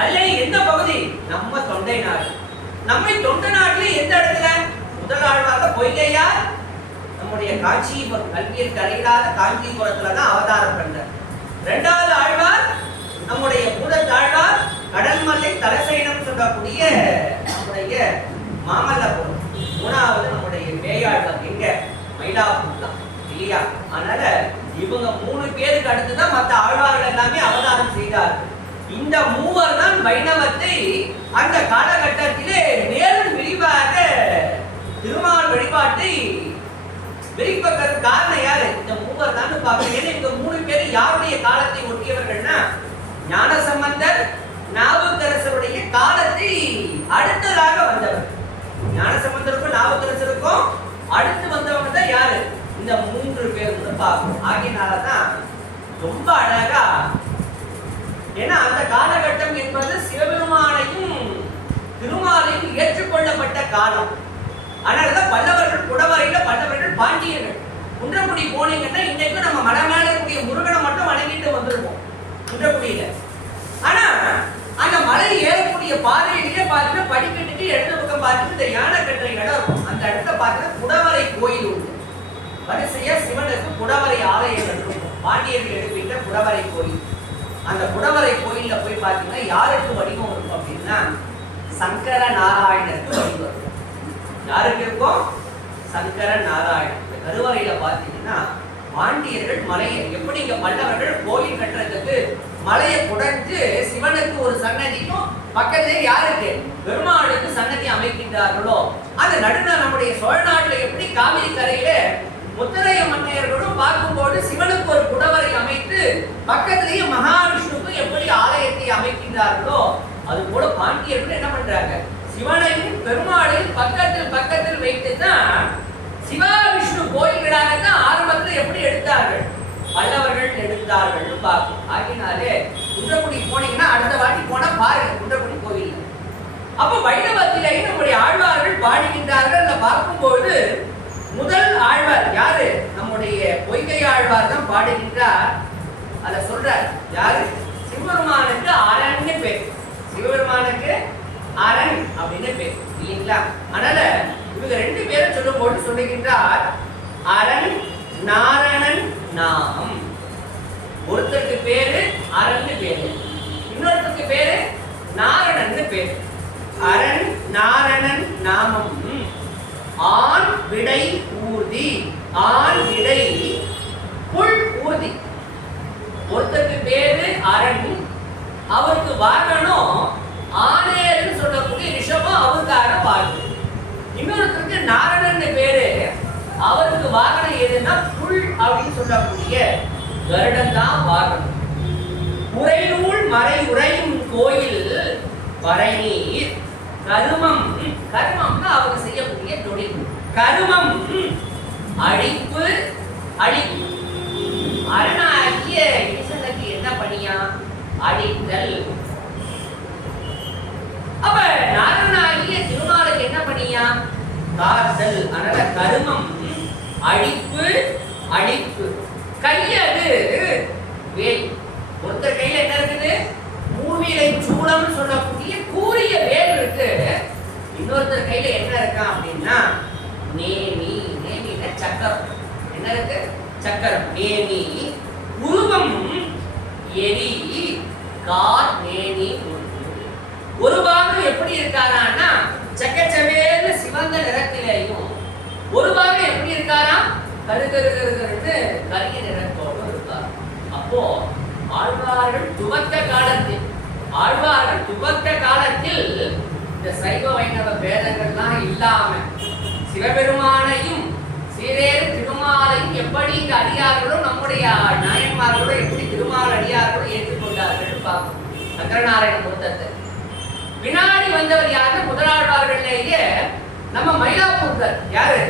அதிலே எந்த பகுதி? நம்ம தொண்டை நாடு. நம்மை தொண்டை நாட்டிலே எந்த இடத்துல? முதலாழ்வார் பொய்கையார் நம்முடைய காஞ்சிபுரம், கல்வியில் கரையில்லாத காஞ்சிபுரத்துல தான் அவதாரம் பண்றார். 2வது ஆழ்வார் நம்முடைய பூதத்தாழ்வார் கடல்மல்லை தலசைனம் சொல்லக்கூடிய நம்முடைய மாமல்லபுரம். 3வது நம்முடைய பேயாழ்வார் எங்க? மயிலாப்பூர் தான் இல்லையா? அதனால இவங்க 3 பேருக்கு அடுத்துதான் மற்ற ஆழ்வார்கள் எல்லாமே அவதாரம் செய்தார்கள். இந்த மூவர் தான் வைணவத்தை அந்த காலகட்டத்திலே மேலும் விரிவாக திருமால் வழிபாட்டை விரிப்பதற்கு காரணம் யாரு? இந்த மூவர் தான் பார்க்கிறேன். இந்த 3 பேர் யாருடைய காலத்தை ஒட்டியவர்கள்னா ஞானசம்பந்தர் நாவுக்கரசருடைய காலத்தை அடுத்ததாக வந்தவர். ஞானசம்பந்தருக்கும் நாவுக்கரசருக்கும் அடுத்து வந்தவங்க தான் யாரு? இந்த 3 பேர் பார்க்கணும். ஆகியனாலதான் ரொம்ப அழகா, ஏன்னா அந்த காலகட்டம் என்பது சிவபெருமானையும் திருமாலையும் ஏற்றுக்கொள்ளப்பட்ட காலம். அதனாலதான் பல்லவர்கள் குடவரையில பல்லவர்கள் பாண்டியர்கள். குன்றக்குடி போனீங்கன்னா இன்னைக்கும் நம்ம மலை மேல இருக்கக்கூடிய முருகனை மட்டும் வணங்கிட்டு வந்திருக்கோம் குன்றக்குடியில. ஆனா அந்த மலை ஏறக்கூடிய பாதையிலேயே பார்த்துட்டு படிக்கட்டுக்கு இடது பக்கம் பார்த்துட்டு இந்த யானை கட்டுற இடம் இருக்கும். அந்த இடத்துல பார்த்துட்டு குடவரை கோயில் உண்டு. வரிசையா சிவனுக்கு குடவரை ஆலயம் இருக்கும். பாண்டியர்கள் எடுப்பிட்ட குடவரை கோயில். அந்த குடவரை கோயில்ல போய் பார்த்தீங்கன்னா யாருக்கு வடிவம் இருக்கும் அப்படின்னா சங்கர நாராயணருக்கு வடிவம் இருக்கும். யாருக்கு இருக்கும்? சங்கர நாராயணன். இந்த கருவறையில பார்த்தீங்கன்னா பாண்டியர்கள் மலையை எப்படி இங்க பல்லவர்கள் கோயில் கட்டுறதுக்கு மலையை குடைஞ்சு சிவனுக்கு ஒரு சன்னதிக்கும் பக்கத்திலே யாருக்கு? பெருமாளுக்கு சன்னதி அமைக்கின்றார்களோ அந்த நடுநாள் நம்முடைய சோழ நாட்டுல எப்படி காவிரி கரையில முத்தரைய மன்னையர்களும் பார்க்கும்போது சிவனுக்கு ஒரு குடவரை அமைத்து பக்கத்திலேயே மகாவிஷ்ணுக்கு எப்படி ஆலயத்தை அமைக்கின்றார்களோ அது போல பாண்டியர்கள் என்ன பண்றாங்க? சிவனையும் பெருமாளையும் பக்கத்தில் வைத்துதான் சிவாவிஷ்ணு கோயில்களாக தான் ஆரம்பத்தில் எப்படி எடுத்தார்கள்? பல்லவர்கள் எடுத்தார்கள் பார்க்கும். ஆகினாலே குன்றக்குடி போனீங்கன்னா அடுத்த வாட்டி போனா பாருங்க குன்றக்குடி கோயில். அப்ப வைணவத்திலேயே நம்முடைய ஆழ்வார்கள் பாடுகின்றார்கள். பார்க்கும்போது முதல் ஆழ்வார் யாரு? நம்முடைய பொய்கை ஆழ்வார் தான் பாடுகின்றார். அத சொல்றார் யாரு? சிவபெருமானுக்கு அரண்னு பேர். சிவபெருமானுக்கு அரண் அப்படின்னு பேர். இல்லைங்களா? அதனால இவங்க ரெண்டு பேரும் சொல்லும் போது சொல்லுகின்றார் அரண் நாரணன் நாமம். ஒருத்தருக்கு பேரு அரண் பேரு, இன்னொருத்தருக்கு பேரு நாரணன் பேரு. அரண் நாரணன் நாமம் ஆண் விடை ஊர்தி. ஆண் விடை புல் ஊர்தி. ஒருத்தருக்கு பேரு அரண், அவருக்கு வாகனம் ஆனேர்னு சொல்லக்கூடிய ரிஷபம் அவருக்கான வாகனம். இன்னொருத்தருக்கு நாரணன் பேரு, அவருக்கு வாகனம் எதுன்னா புல் அப்படின்னு சொல்லக்கூடிய கருடன் தான் வாகனம். உரைநூல் மறை உரையும் கோயில் வரைநீர் கருமம். கருமம்னா அவங்க செய்யக்கூடிய தொழில். கருமம் அழிப்பு. அழிப்பு அரணாகிய ஈசனுக்கு என்ன பண்ணியா? அழித்தல். அப்ப நாரணாகிய திருமாலுக்கு என்ன பண்ணியா? காத்தல். அதனால கருமம் அழிப்பு அழிப்பு. கையது வேல். ஒருத்தர் கையில என்ன இருக்குது? மூவிலை சூளம் சொல்லக்கூடிய கூரிய வேல் இருக்கு. இன்னொருத்தர் கையில என்ன இருக்கா அப்படின்னா நேமி. நேமினா சக்கரம். என்ன இருக்கு? சக்கரம். நேமி. உருவம் எரி கார் நேமி. ஒரு பாகம் எப்படி இருக்காரான்னா சக்கச்சவேல சிவந்த நிறத்திலேயும், ஒரு பாகம் எப்படி இருக்காரா? கருகருகருன்னு கரிய நிறத்தோடு இருக்கார். அப்போ ஆழ்வார்கள் துவக்க காலத்தில், ஆழ்வார்கள் துவக்க காலத்தில் இந்த சைவ வைணவ பேதங்கள்லாம் இல்லாம சிவபெருமானையும் சீரேறு திருமாலையும் எப்படி இந்த அடியார்களும் நம்முடைய நாயன்மார்களும் எப்படி திருமால் அடியார்களும் ஏற்றுக்கொண்டார்கள் பார்க்கணும். சங்கரநாராயண மூர்த்தத்தை பின்னாடி வந்தவர் யாரு? முதலாழ்வார்கள்லேயே நம்ம மயிலாப்பூர்தர். யாரு?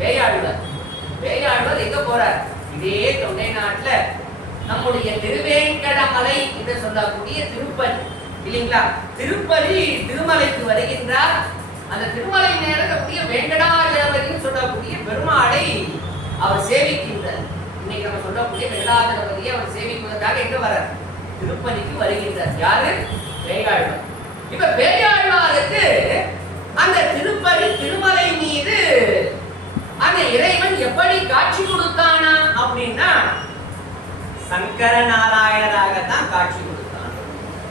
வேயாழ்வார். வேயாழ்வார் எங்க போறார்? இதே தொண்டை நாட்டுல நம்முடைய திருவேங்கடமலை என்று சொல்லக்கூடிய திருப்பதி இல்லைங்களா? திருப்பதி திருமலைக்கு வருகின்றார். அந்த திருமலை நேரக்கூடிய வேங்கடாஜலபதினு சொல்லக்கூடிய பெருமாளை அவர் சேவிக்கின்றார். இன்னைக்கு நம்ம சொல்லக்கூடிய வெங்கடாஜலபதியை அவர் சேவிப்பதற்காக எங்க வர? திருப்பதிக்கு வருகின்றார். யாரு? வேயாழ்வார். இப்ப வேயாழ்வாருக்கு அந்த திருப்பதி திருமலை மீது அந்த இறைவன் எப்படி காட்சி கொடுத்தானா அப்படின்னா சங்கர நாராயணராகத்தான் காட்சி கொடுத்தான்.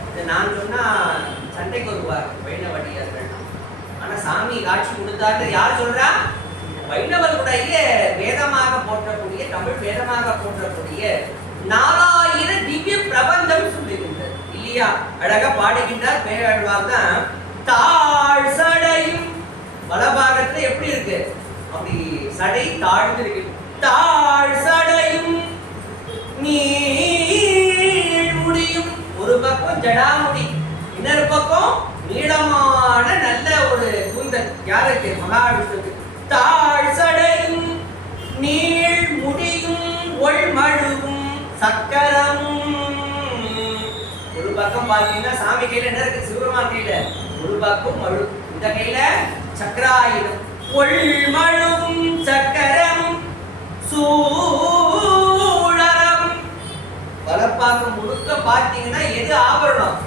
இது நான் சொன்னா சண்டைக்கு வருவார் வைணவடியார்கள். ஆனா சாமி காட்சி கொடுத்தாரு. யார் சொல்றா? வைணவர்களுடைய வேதமாக போற்றக்கூடிய, தமிழ் வேதமாக போற்றக்கூடிய 4000 திவ்ய பிரபந்தம் சொல்லுகின்றது இல்லையா? அழகா பாடுகின்றார் பேராழ்வார் தான். தாழ் சடையும் வலபாகத்துல எப்படி இருக்கு? அப்படி சடை தாழ்ந்து இருக்கு. தாழ் சடையும் நீள் முடியும். ஒரு பக்கம் ஜடாமுடி, இன்னொரு பக்கம் நீளமான நல்ல ஒரு கூந்தல். யாருக்கு? மகாவிஷ்ணுக்கு. தாழ் சடையும் நீள் முடியும் ஒள்மழுவும் சக்கரமும். ஒரு பக்கம் பாத்தீங்கன்னா சாமி கையில என்ன இருக்கு? சிவபெருமான் கையில ஒரு பக்கம் மழு, இந்த கையில சக்கராயுதம். ஒள்மழுவும் சக்கரமும் சூழரம். வலப்பாக்கம் முழுக்க பாத்தீங்கன்னா எது ஆபரணம்?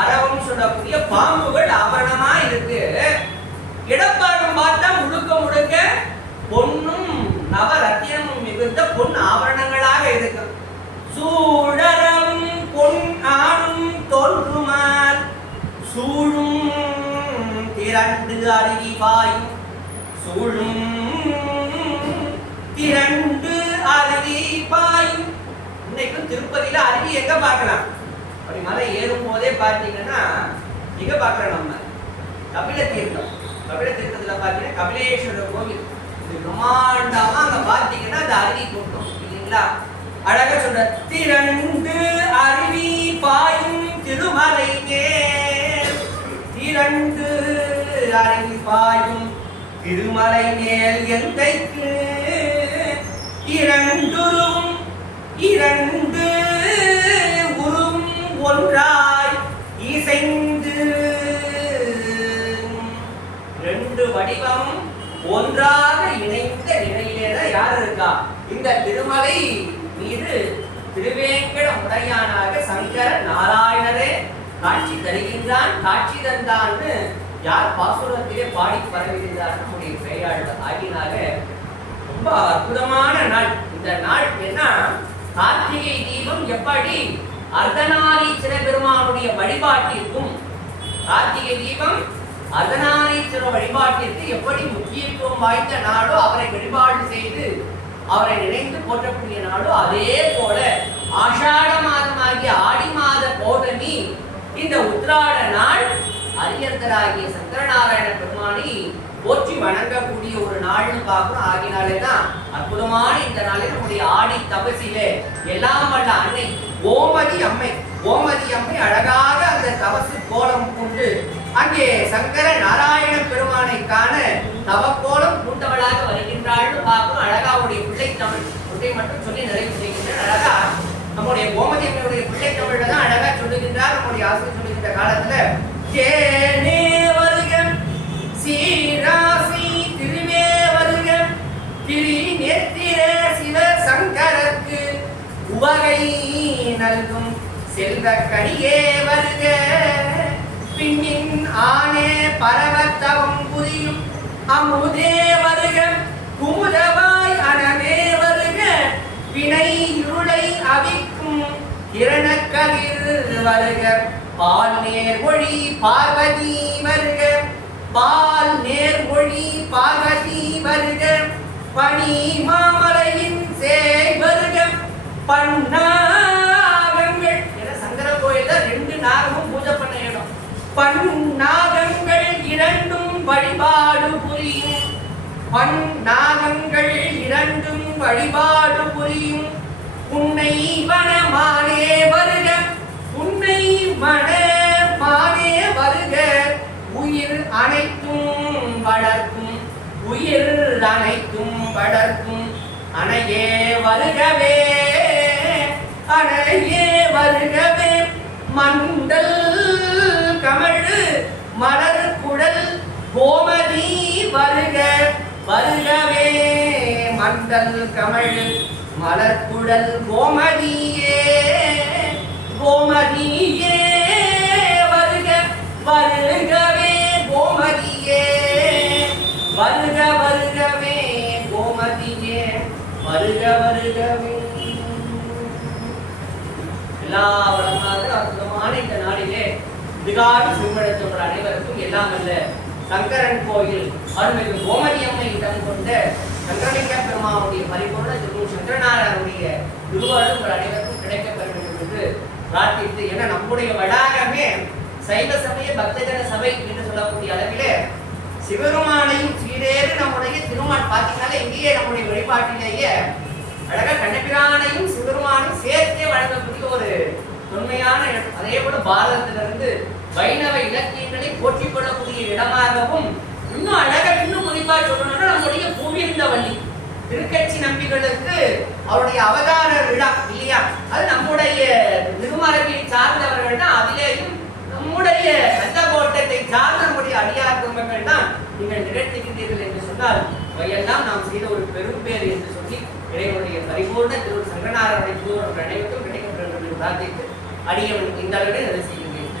அரவம் சொல்லக்கூடிய பாம்புகள் ஆபரணமா இருக்கு. இடப்பாகம் பார்த்தா முழுக்க முழுக்க பொன்னும் நவரத்தினமும் மிகுந்த பொன் ஆபரணங்களாக இருக்கு. சூழரம் பொன் ஆணும் தோன்றுமால் சூழும் திரண்டு அருவி பாயும். சூழும் திரண்டு அருவி பாயும். இன்னைக்கும் திருப்பதியில அருவி எங்க பார்க்கலாம்? அப்படி மலை ஏறும் போதே பார்த்தீங்கன்னா எங்க பார்க்கலாம்? நம்ம கபில தீர்த்தம். கபில தீர்த்தத்துல பார்த்தீங்கன்னா கபிலேஸ்வரர் கோவில் இது பிரம்மாண்டமா அங்க பார்த்தீங்கன்னா அந்த அருவி கூட்டம் இல்லைங்களா? அழகா சொல்ற திரண்டு அருவி பாயும் திருமலை மேல். திரண்டு அருவி பாயும் திருமலை மேல் எந்தைக்கு இரண்டுரும் இரண்டு உரும் ஒன்றாய் இசைந்து. ரெண்டு வடிவம் ஒன்றாக இணைந்த நிலையிலே யார் இருக்கா? இந்த திருமலை மீது திருவேங்கட முடையானாக சங்கர நாராயணரே காட்சி தருகின்றான். காட்சி தந்தான்னு யார் பாசுரத்திலே பாடி பரவியிருந்தார் நம்முடைய பெரியாழ்வார். ஆகினால ரொம்ப அற்புதமான நாள் இந்த நாள். என்ன கார்த்திகை தீபம் எப்படி அர்த்தநாரீஸ்வர பெருமானுடைய வழிபாட்டிற்கும், கார்த்திகை தீபம் அர்த்தநாரீஸ்வர வழிபாட்டிற்கு எப்படி முக்கியத்துவம் வாய்ந்த நாளோ, அவரை வழிபாடு செய்து அவரை நினைந்து போற்றக்கூடிய நாளோ, அதே போல ஆஷாட மாதமாகிய ஆடி மாத பௌர்ணமி இந்த உத்திராட நாள் அரியர்தராகிய சங்கரநாராயண பெருமானை போற்றி வணங்கக்கூடிய ஒரு நாள்னு பார்க்கணும். ஆகினாலே தான் அற்புதமான இந்த நாளில் நம்முடைய ஆடி தபசிலே எல்லாம் வல்ல அன்னை கோமதி அம்மை அழகாக அந்த தபசு கோலம் கொண்டு அங்கே சங்கர நாராயண பெருமானை காண தவக்கோலம் பூண்டவளாக வருகின்றாள்னு பார்க்கணும். அழகாவுடைய பிள்ளை தமிழ் ஒன்றை மட்டும் சொல்லி நிறைவு செய்கின்றார். அழகா நம்முடைய கோமதி அம்மையுடைய பிள்ளை தமிழ்ல தான் அழகா சொல்லுகின்றார். நம்முடைய ஆசிரியர் சொல்லுகின்ற காலத்துல கேனே வருக சீராசி திருவே வருக திரி நெத்திர சிவ சங்கரக்கு உவகை நல்கும் செல்வ கனியே வருக பின்னின் ஆனே பரவத்தவம் புரியும் அமுதே வருக குமுதவாய் அனமே வருக வினை இருளை அவிக்கும் கிரணக்கதிர் வருக பால் நேர்மொழி பார்வதி வருக பால் நேர்மொழி பார்வதி வருக பனி மாமலையின் சேய் வருக பன்னாகங்கள் என சங்கர கோயில 2 நாகமும் பூஜை பண்ண இடம். பன்னாகங்கள் 2ம் வழிபாடு புரியும், பன்னாகங்கள் 2ம் வழிபாடு புரியும் உன்னை வனமானே வருக, உன்னை வனமானே வருக உயிர் அனைத்தும் வளர்க்கும், உயிர் அனைத்தும் வளர்க்கும் அணையே வருகவே, அணையே வருகவே மண்டல் கமழ் மலர் குழல் கோமதி வருக வருகவே மண்டல் கமழ் மலர் குழல் கோமதியே கோமதியே வருக வருகவே கோமதியே வருக வருகவே கோமதியே வருக வருகவே. எல்லா வளமாக அற்புதமான இந்த நாளிலே திகாரி சிறுமணத்தோர் அனைவருக்கும் எல்லாம் அல்ல சங்கரன் கோயில் அருள்மிகு கோமதி அம்மை இடம் கொண்ட சங்கரலிங்க பெருமானுடைய பரிபூர்ண திரு சங்கரநாராயணனுடைய திருவாரூர் உங்கள் அனைவருக்கும் கிடைக்க பெற வேண்டும் என்று பிரார்த்தித்து, ஏன்னா நம்முடைய வளாகமே சைவ சமய பக்தஜன சபை என்று சொல்லக்கூடிய அளவிலே சிவருமானையும் சீரேறு நம்முடைய திருமால் பார்த்தீங்கன்னாலே இங்கேயே நம்முடைய வழிபாட்டிலேயே அழகா கண்ணபிரானையும் சிவருமானையும் சேர்த்தே வழங்கக்கூடிய ஒரு தொன்மையான இடம். அதே போல பாரதத்திலிருந்து வைணவ இலக்கியங்களை போற்றிக் கொள்ளக்கூடிய இடமாகவும், இன்னும் அழகா இன்னும் குறிப்பா சொல்லணும்னா நம்முடைய பூவிருந்தவள்ளி திருக்கட்சி நம்பிகளுக்கு அவருடைய அவதார விழா இல்லையா, அது நம்முடைய திருமரபியை சார்ந்தவர்கள் தான். அதிலேயும் நம்முடைய சந்தகோட்டத்தை சார்ந்த நம்முடைய அடியார் குடும்பங்கள் தான் நீங்கள் நிகழ்த்துகின்றீர்கள் என்று சொன்னால் அவையெல்லாம் நாம் செய்த ஒரு பெரும் பேர் என்று சொல்லி இறைவனுடைய பரிபூர்ண திரு சங்கரநாராயண தூதர் அனைவருக்கும் கிடைக்கப்பெறும் என்று பிரார்த்தித்து அடியவன் இந்த அளவிலே அதை செய்கின்றேன்.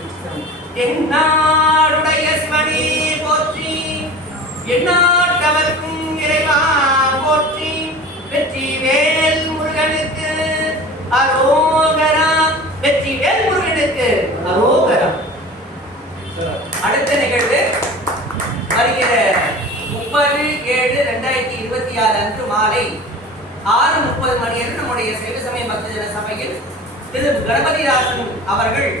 என்னாடுடைய சிவனே போற்றி, எந்நாட்டவர்க்கும் இறைவா போற்றி, வெற்றி வேல் முருகனுக்கு அரோகரா, வெற்றி வேல் முருகனுக்கு அரோகரா. அடுத்த நிகழ்வு வருகிற 30/7/2026 அன்று மாலை 6:30 மணியன்று நம்முடைய சைவ சமய பக்தஜன சபையில் திரு கணபதிராசன் அவர்கள்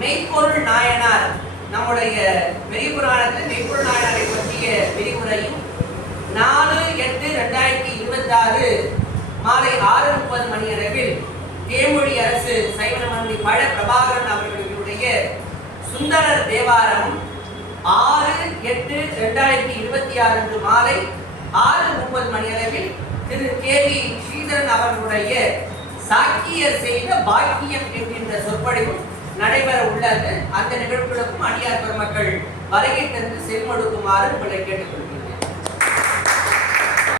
மெய்ப்பொருள் நாயனார், நம்முடைய பெரிய புராணத்தில் மெய்ப்பொருள் நாயனாரை பற்றிய விரிவுரையும் 4/8/2026 மாலை 6:30 மணி அளவில் தேமொழி அரசு சைவநமணி பழ பிரபாகரன் அவர்களுடைய சுந்தரர் தேவாரம் 6/8/2026 அன்று மாலை 6:30 மணி அளவில் திரு கேவி ஸ்ரீதரன் அவர்களுடைய சாக்கியர் செய்த பாக்கியம் என்கின்ற சொற்பொழிவும் நடைபெற உள்ளது. அந்த நிகழ்வுகளுக்கும் அடியார் பெருமக்கள் வருகை தந்து செல்மொடுக்குமாறு உங்களை கேட்டுக்கொள்கிறேன்.